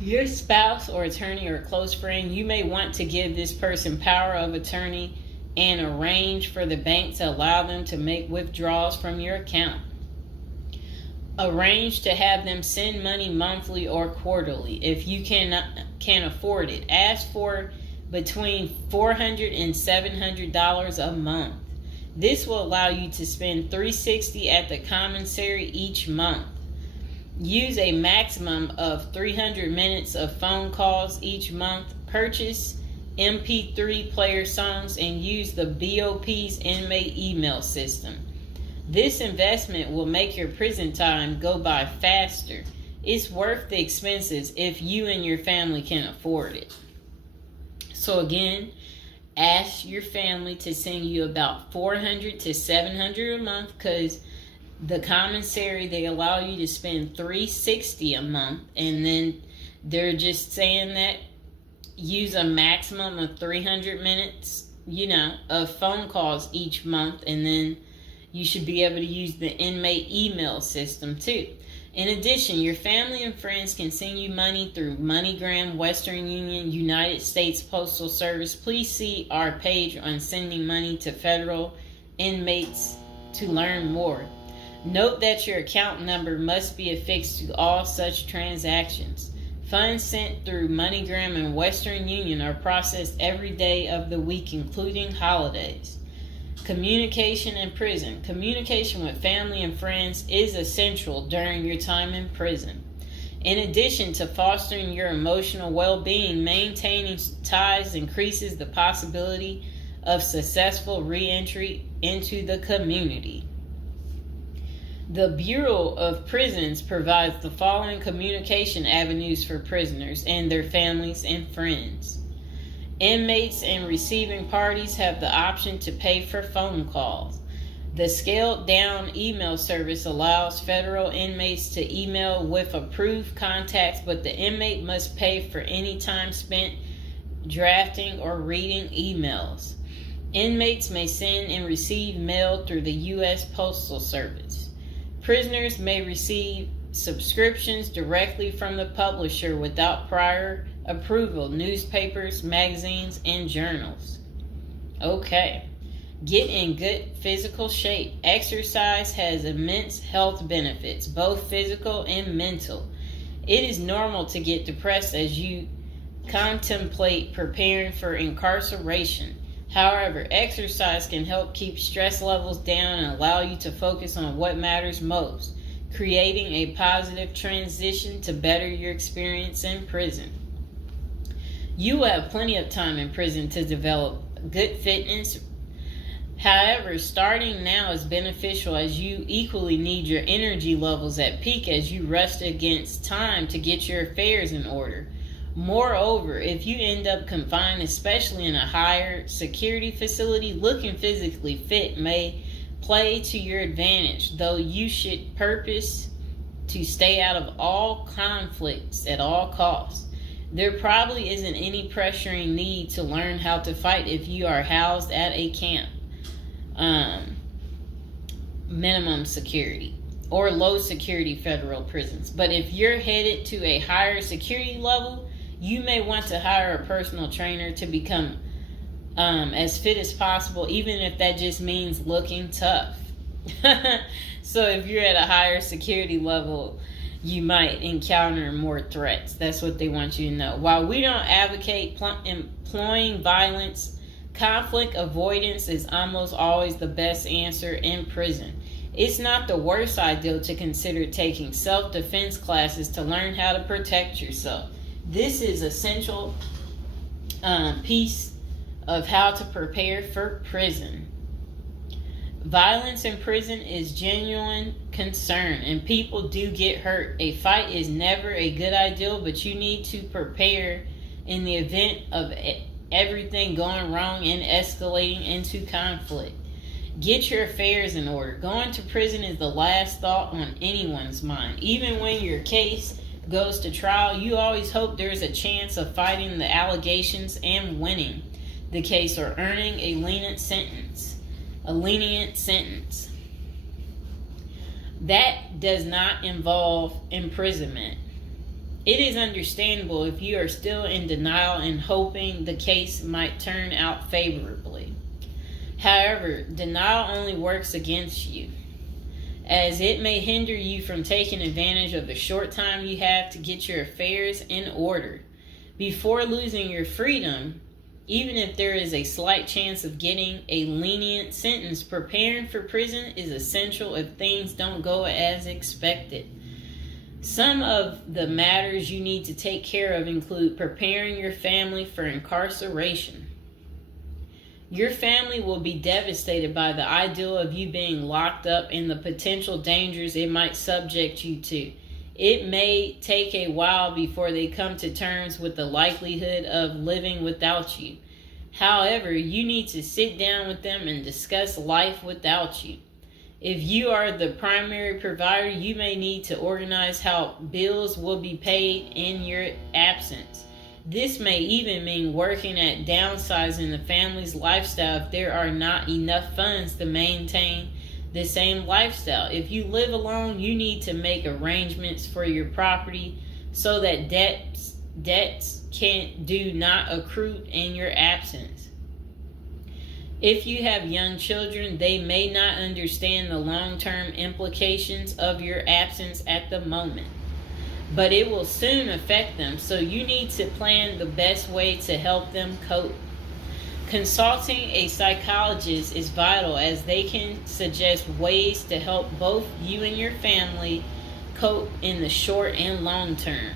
Your spouse or attorney or close friend, you may want to give this person power of attorney and arrange for the bank to allow them to make withdrawals from your account. Arrange to have them send money monthly or quarterly if you can afford it. Ask for between $400 and $700 a month. This will allow you to spend $360 at the commissary each month. Use a maximum of 300 minutes of phone calls each month. Purchase MP3 player songs and use the BOP's inmate email system. This investment will make your prison time go by faster. It's worth the expenses if you and your family can afford it. So again, ask your family to send you about $400 to $700 a month, because the commissary, they allow you to spend $360 a month, and then they're just saying that use a maximum of 300 minutes, of phone calls each month, and then you should be able to use the inmate email system too. In addition, your family and friends can send you money through MoneyGram, Western Union, United States Postal Service. Please see our page on sending money to federal inmates to learn more. Note that your account number must be affixed to all such transactions. Funds sent through MoneyGram and Western Union are processed every day of the week, including holidays. Communication in prison. Communication with family and friends is essential during your time in prison. In addition to fostering your emotional well-being, maintaining ties increases the possibility of successful re-entry into the community. The Bureau of Prisons provides the following communication avenues for prisoners and their families and friends. Inmates and receiving parties have the option to pay for phone calls. The scaled-down email service allows federal inmates to email with approved contacts, but the inmate must pay for any time spent drafting or reading emails. Inmates may send and receive mail through the U.S. Postal Service. Prisoners may receive subscriptions directly from the publisher without prior approval, newspapers, magazines, and journals. Okay. Get in good physical shape. Exercise has immense health benefits, both physical and mental. It is normal to get depressed as you contemplate preparing for incarceration. However, exercise can help keep stress levels down and allow you to focus on what matters most, creating a positive transition to better your experience in prison. You will have plenty of time in prison to develop good fitness. However, starting now is beneficial as you equally need your energy levels at peak as you rush against time to get your affairs in order. Moreover, if you end up confined, especially in a higher security facility, looking physically fit may play to your advantage, though you should purpose to stay out of all conflicts at all costs. There probably isn't any pressuring need to learn how to fight if you are housed at a camp, minimum security, or low security federal prisons. But if you're headed to a higher security level, you may want to hire a personal trainer to become as fit as possible, even if that just means looking tough. So if you're at a higher security level, you might encounter more threats. That's what they want you to know. While we don't advocate employing violence, conflict avoidance is almost always the best answer in prison. It's not the worst idea to consider taking self-defense classes to learn how to protect yourself. This is essential piece of how to prepare for prison. Violence in prison is genuine concern, and people do get hurt. A fight is never a good idea, but you need to prepare in the event of everything going wrong and escalating into conflict. Get your affairs in order. Going to prison is the last thought on anyone's mind. Even when your case goes to trial, you always hope there's a chance of fighting the allegations and winning the case or earning a lenient sentence. That does not involve imprisonment. It is understandable if you are still in denial and hoping the case might turn out favorably. However, denial only works against you, as it may hinder you from taking advantage of the short time you have to get your affairs in order. Before losing your freedom, even if there is a slight chance of getting a lenient sentence, preparing for prison is essential if things don't go as expected. Some of the matters you need to take care of include preparing your family for incarceration. Your family will be devastated by the idea of you being locked up and the potential dangers it might subject you to. It may take a while before they come to terms with the likelihood of living without you. However, you need to sit down with them and discuss life without you. If you are the primary provider, you may need to organize how bills will be paid in your absence. This may even mean working at downsizing the family's lifestyle if there are not enough funds to maintain the same lifestyle. If you live alone, you need to make arrangements for your property so that debts do not accrue in your absence. If you have young children, they may not understand the long-term implications of your absence at the moment, but it will soon affect them, so you need to plan the best way to help them cope. Consulting a psychologist is vital, as they can suggest ways to help both you and your family cope in the short and long term.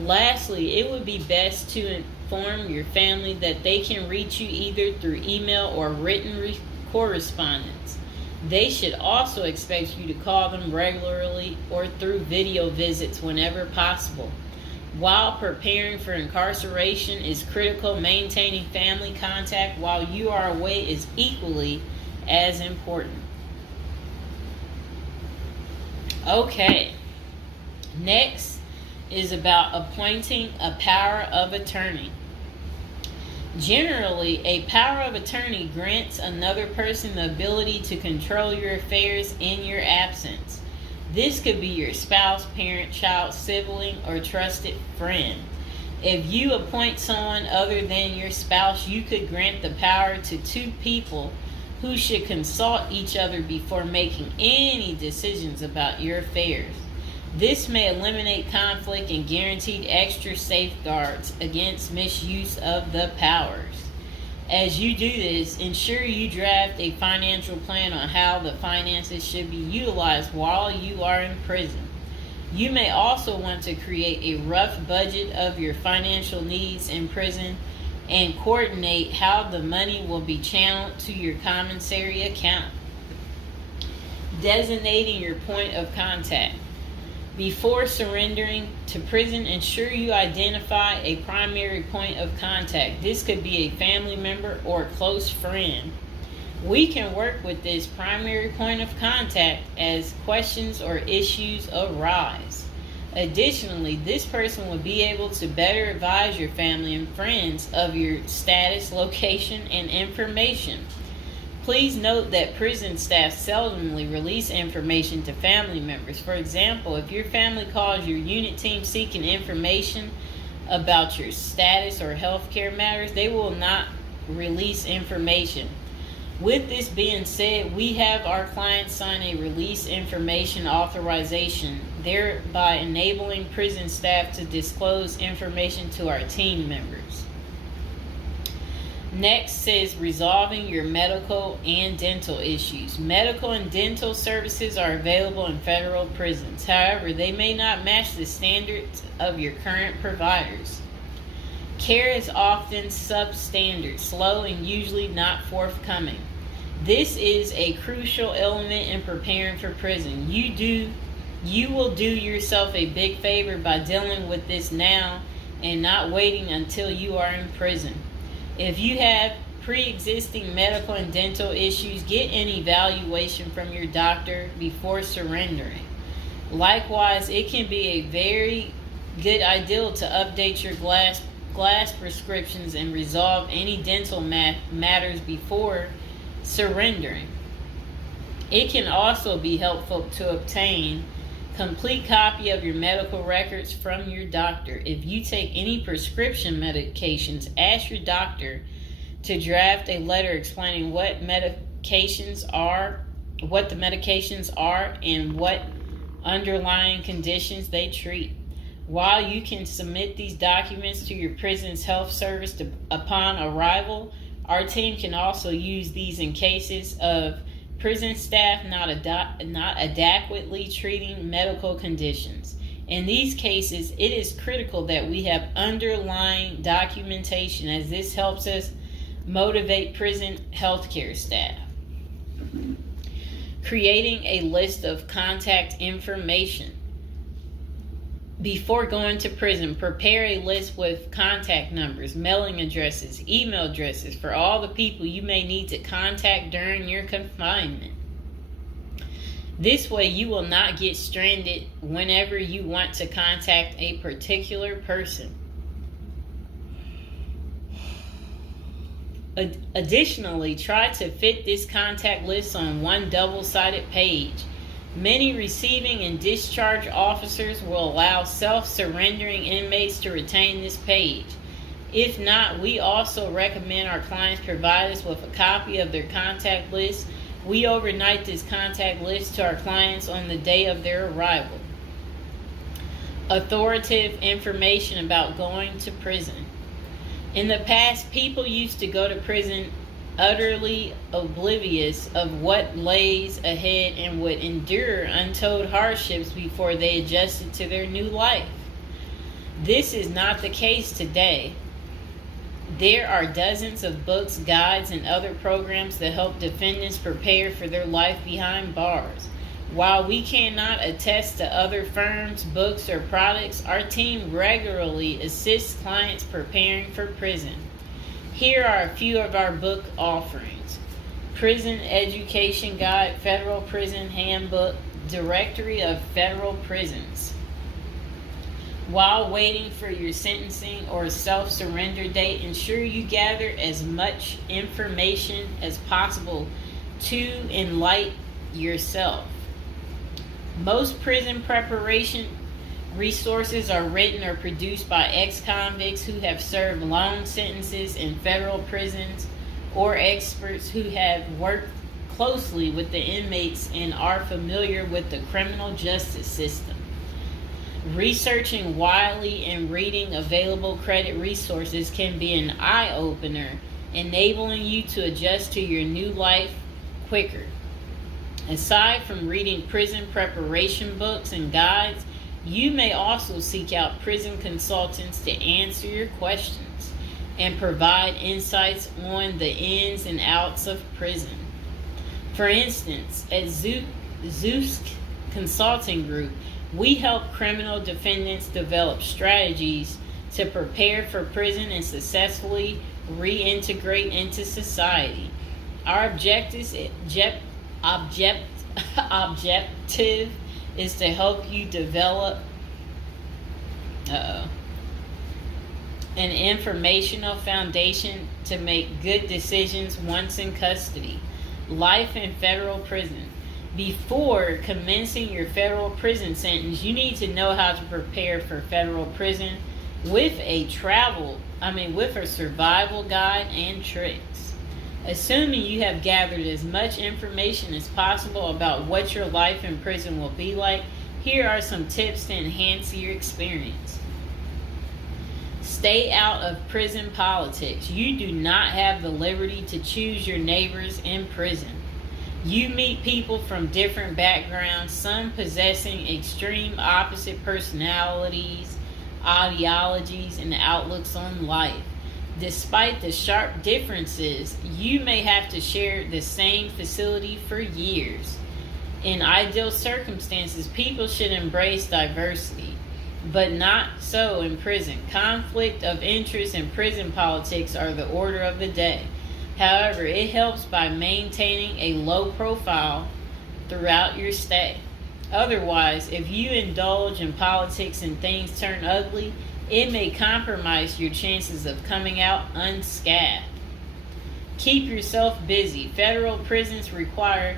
Lastly, it would be best to inform your family that they can reach you either through email or written correspondence. They should also expect you to call them regularly or through video visits whenever possible. While preparing for incarceration is critical, maintaining family contact while you are away is equally as important. Okay, next is about appointing a power of attorney. Generally, a power of attorney grants another person the ability to control your affairs in your absence. This could be your spouse, parent, child, sibling, or trusted friend. If you appoint someone other than your spouse, you could grant the power to two people who should consult each other before making any decisions about your affairs. This may eliminate conflict and guarantee extra safeguards against misuse of the powers. As you do this, ensure you draft a financial plan on how the finances should be utilized while you are in prison. You may also want to create a rough budget of your financial needs in prison and coordinate how the money will be channeled to your commissary account. Designating your point of contact. Before surrendering to prison, ensure you identify a primary point of contact. This could be a family member or a close friend. We can work with this primary point of contact as questions or issues arise. Additionally, this person will be able to better advise your family and friends of your status, location, and information. Please note that prison staff seldomly release information to family members. For example, if your family calls your unit team seeking information about your status or healthcare matters, they will not release information. With this being said, we have our clients sign a release information authorization, thereby enabling prison staff to disclose information to our team members. Next says resolving your medical and dental issues. Medical and dental services are available in federal prisons. However, they may not match the standards of your current providers. Care is often substandard, slow, and usually not forthcoming. This is a crucial element in preparing for prison. You will do yourself a big favor by dealing with this now and not waiting until you are in prison. If you have pre-existing medical and dental issues, get an evaluation from your doctor before surrendering. Likewise, it can be a very good idea to update your glass prescriptions and resolve any dental matters before surrendering. It can also be helpful to obtain complete copy of your medical records from your doctor. If you take any prescription medications, ask your doctor to draft a letter explaining what the medications are, and what underlying conditions they treat. While you can submit these documents to your prison's health service upon arrival, our team can also use these in cases of prison staff not adequately treating medical conditions. In these cases, it is critical that we have underlying documentation, as this helps us motivate prison healthcare staff. Creating a list of contact information. Before going to prison, prepare a list with contact numbers, mailing addresses, email addresses for all the people you may need to contact during your confinement. This way, you will not get stranded whenever you want to contact a particular person. Additionally, try to fit this contact list on one double-sided page. Many receiving and discharge officers will allow self-surrendering inmates to retain this page. If not, we also recommend our clients provide us with a copy of their contact list. We overnight this contact list to our clients on the day of their arrival. Authoritative information about going to prison. In the past, people used to go to prison utterly oblivious of what lays ahead and would endure untold hardships before they adjusted to their new life. This is not the case today. There are dozens of books, guides, and other programs that help defendants prepare for their life behind bars. While we cannot attest to other firms, books, or products, our team regularly assists clients preparing for prison. Here are a few of our book offerings: Prison Education Guide, Federal Prison Handbook, Directory of Federal Prisons. While waiting for your sentencing or self-surrender date, ensure you gather as much information as possible to enlighten yourself. Most prison preparation resources are written or produced by ex-convicts who have served long sentences in federal prisons, or experts who have worked closely with the inmates and are familiar with the criminal justice system. Researching widely and reading available credit resources can be an eye-opener, enabling you to adjust to your new life quicker. Aside from reading prison preparation books and guides, you may also seek out prison consultants to answer your questions and provide insights on the ins and outs of prison. For instance, at Zeus Consulting Group, we help criminal defendants develop strategies to prepare for prison and successfully reintegrate into society. Our objective is to help you develop an informational foundation to make good decisions once in custody. Life in federal prison. Before commencing your federal prison sentence, you need to know how to prepare for federal prison with a survival guide and tricks. Assuming you have gathered as much information as possible about what your life in prison will be like, here are some tips to enhance your experience. Stay out of prison politics. You do not have the liberty to choose your neighbors in prison. You meet people from different backgrounds, some possessing extreme opposite personalities, ideologies, and outlooks on life. Despite the sharp differences, you may have to share the same facility for years. In ideal circumstances, people should embrace diversity, but not so in prison. Conflict of interest and prison politics are the order of the day. However, it helps by maintaining a low profile throughout your stay. Otherwise, if you indulge in politics and things turn ugly, it may compromise your chances of coming out unscathed. Keep yourself busy. Federal prisons require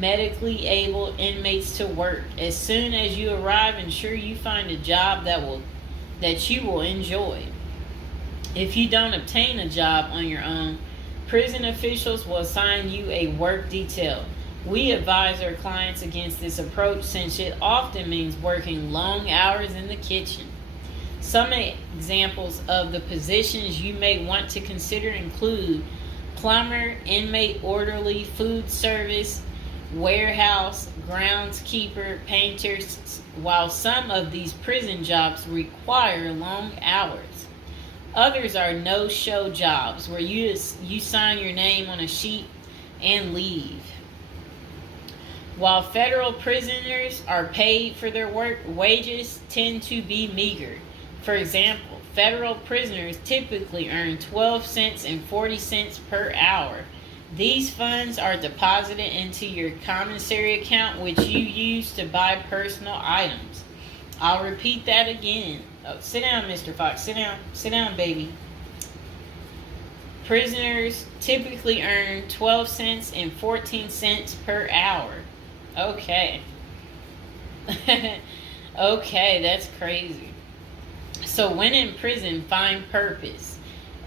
medically able inmates to work. As soon as you arrive, ensure you find a job that you will enjoy. If you don't obtain a job on your own, prison officials will assign you a work detail. We advise our clients against this approach since it often means working long hours in the kitchen. Some examples of the positions you may want to consider include plumber, inmate orderly, food service, warehouse, groundskeeper, painters. While some of these prison jobs require long hours, others are no-show jobs where you sign your name on a sheet and leave. While federal prisoners are paid for their work, wages tend to be meager. For example, federal prisoners typically earn 12 cents and 40 cents per hour. These funds are deposited into your commissary account, which you use to buy personal items. I'll repeat that again. Oh, sit down, Mr. Fox. Sit down. Sit down, baby. Prisoners typically earn 12 cents and 14 cents per hour. Okay. Okay, that's crazy. So when in prison, find purpose.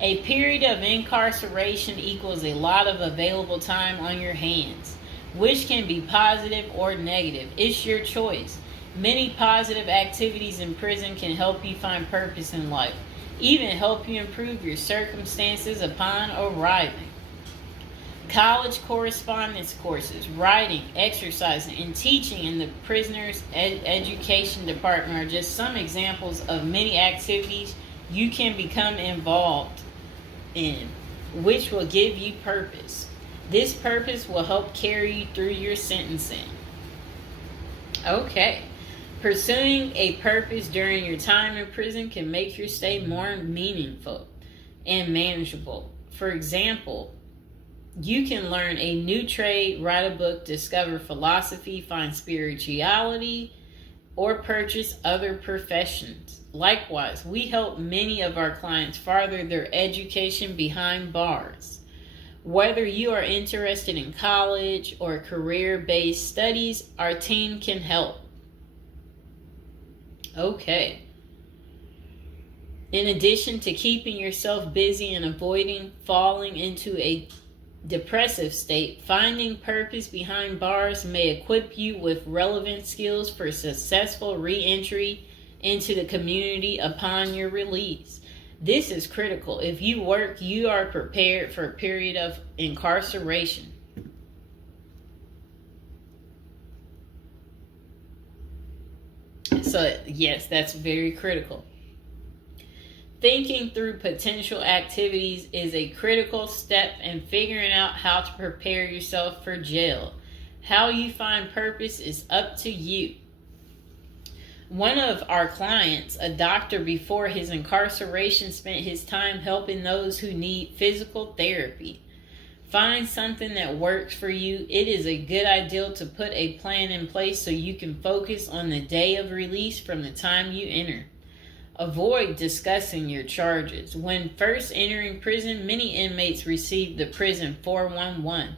A period of incarceration equals a lot of available time on your hands, which can be positive or negative. It's your choice. Many positive activities in prison can help you find purpose in life, even help you improve your circumstances upon arriving. College correspondence courses, writing, exercising, and teaching in the prisoner's education department are just some examples of many activities you can become involved in, which will give you purpose. This purpose will help carry you through your sentencing. Okay. Pursuing a purpose during your time in prison can make your stay more meaningful and manageable. For example, you can learn a new trade, write a book, discover philosophy, find spirituality, or purchase other professions. Likewise, we help many of our clients further their education behind bars. Whether you are interested in college or career-based studies, our team can help. Okay. In addition to keeping yourself busy and avoiding falling into a depressive state, finding purpose behind bars may equip you with relevant skills for successful re-entry into the community upon your release. This is critical. If you work, you are prepared for a period of incarceration. So, yes, that's very critical. Thinking through potential activities is a critical step in figuring out how to prepare yourself for jail. How you find purpose is up to you. One of our clients, a doctor before his incarceration, spent his time helping those who need physical therapy. Find something that works for you. It is a good idea to put a plan in place so you can focus on the day of release from the time you enter. Avoid discussing your charges. When first entering prison, many inmates receive the prison 411.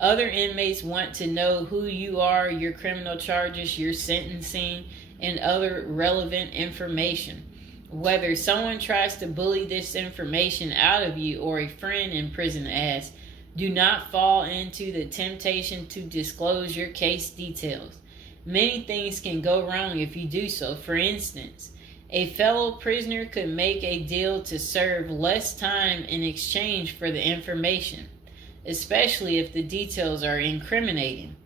Other inmates want to know who you are, your criminal charges, your sentencing, and other relevant information. Whether someone tries to bully this information out of you or a friend in prison asks, do not fall into the temptation to disclose your case details. Many things can go wrong if you do so. For instance, a fellow prisoner could make a deal to serve less time in exchange for the information, especially if the details are incriminating.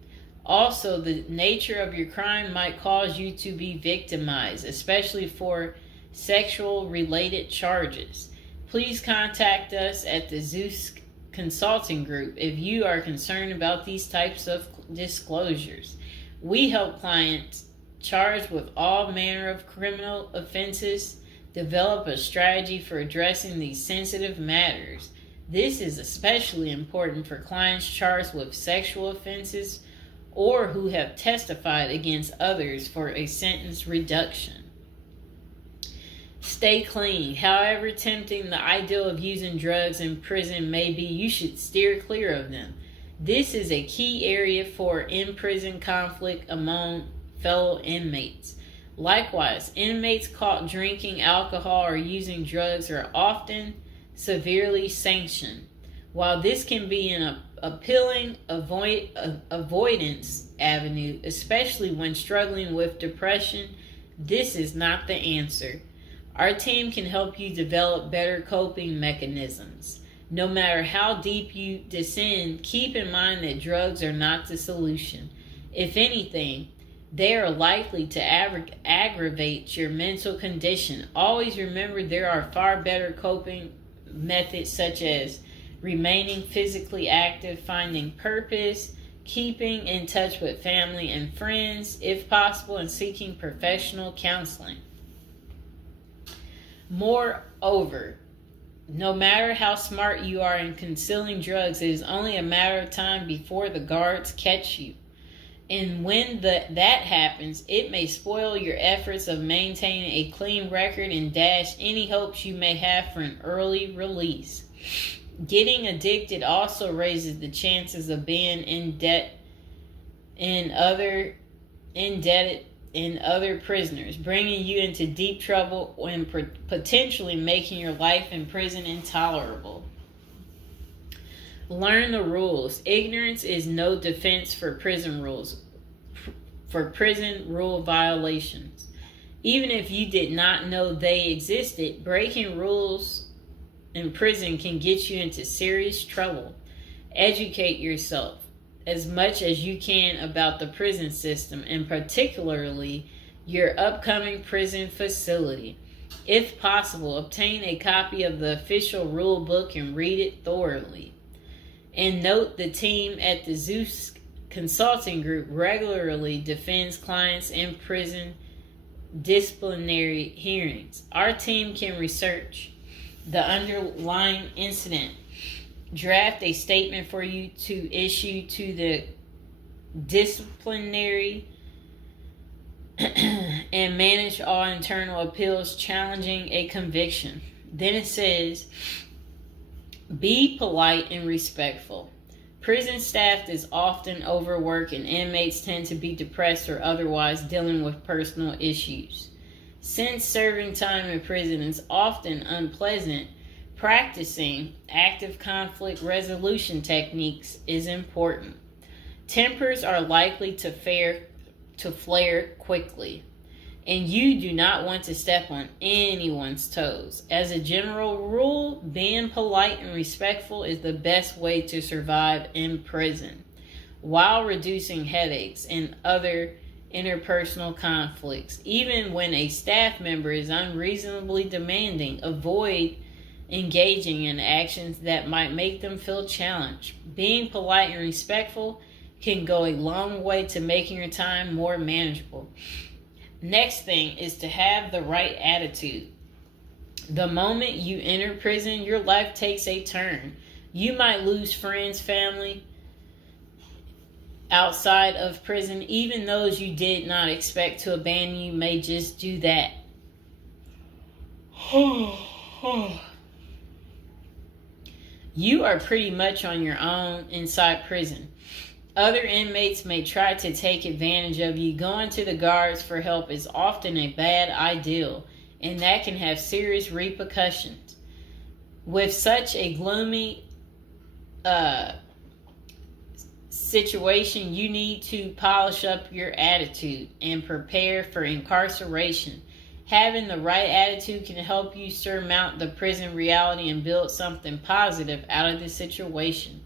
Also, the nature of your crime might cause you to be victimized, especially for sexual-related charges. Please contact us at the Zeus Consulting Group if you are concerned about these types of disclosures. We help clients charged with all manner of criminal offenses develop a strategy for addressing these sensitive matters. This is especially important for clients charged with sexual offenses or who have testified against others for a sentence reduction. Stay clean. However tempting the ideal of using drugs in prison may be, you should steer clear of them. This is a key area for in-prison conflict among fellow inmates. Likewise, inmates caught drinking alcohol or using drugs are often severely sanctioned. While this can be an appealing avoidance avenue, especially when struggling with depression, this is not the answer. Our team can help you develop better coping mechanisms. No matter how deep you descend, keep in mind that drugs are not the solution. If anything, they are likely to aggravate your mental condition. Always remember there are far better coping methods such as remaining physically active, finding purpose, keeping in touch with family and friends, if possible, and seeking professional counseling. Moreover, no matter how smart you are in concealing drugs, it is only a matter of time before the guards catch you. And when that happens, it may spoil your efforts of maintaining a clean record and dash any hopes you may have for an early release. Getting addicted also raises the chances of being indebted in other prisoners, bringing you into deep trouble and potentially making your life in prison intolerable. Learn the rules. Ignorance is no defense for prison rules, for prison rule violations. Even if you did not know they existed, breaking rules in prison can get you into serious trouble. Educate yourself as much as you can about the prison system, and particularly your upcoming prison facility. If possible, obtain a copy of the official rule book and read it thoroughly. And note, the team at the Zeus Consulting Group regularly defends clients in prison disciplinary hearings. Our team can research the underlying incident, draft a statement for you to issue to the disciplinary, and manage all internal appeals challenging a conviction. Then it says, be polite and respectful. Prison staff is often overworked and inmates tend to be depressed or otherwise dealing with personal issues. Since serving time in prison is often unpleasant, practicing active conflict resolution techniques is important. Tempers are likely to flare quickly, and you do not want to step on anyone's toes. As a general rule, being polite and respectful is the best way to survive in prison, while reducing headaches and other interpersonal conflicts. Even when a staff member is unreasonably demanding, avoid engaging in actions that might make them feel challenged. Being polite and respectful can go a long way to making your time more manageable. Next thing is to have the right attitude. The moment you enter prison, your life takes a turn. You might lose friends, family outside of prison. Even those you did not expect to abandon you may just do that. You are pretty much on your own inside prison. Other inmates may try to take advantage of you. Going to the guards for help is often a bad idea, and that can have serious repercussions. With such a gloomy situation, you need to polish up your attitude and prepare for incarceration. Having the right attitude can help you surmount the prison reality and build something positive out of the situation.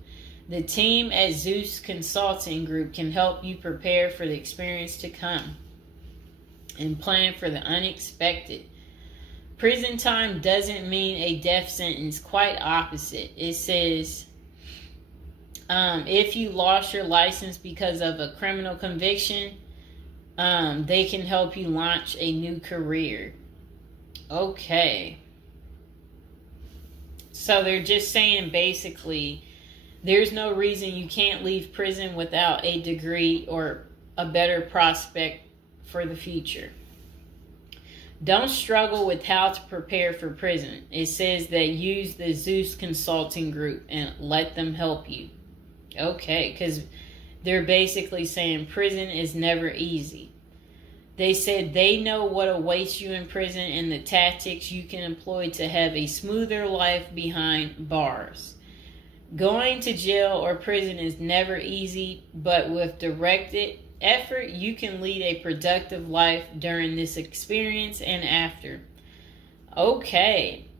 The team at Zeus Consulting Group can help you prepare for the experience to come and plan for the unexpected. Prison time doesn't mean a death sentence, quite opposite. It says, if you lost your license because of a criminal conviction, they can help you launch a new career. Okay. So they're just saying basically, there's no reason you can't leave prison without a degree or a better prospect for the future. Don't struggle with how to prepare for prison. It says that use the Zeus Consulting Group and let them help you. Okay, because they're basically saying prison is never easy. They said they know what awaits you in prison and the tactics you can employ to have a smoother life behind bars. Going to jail or prison is never easy, but with directed effort, you can lead a productive life during this experience and after. Okay,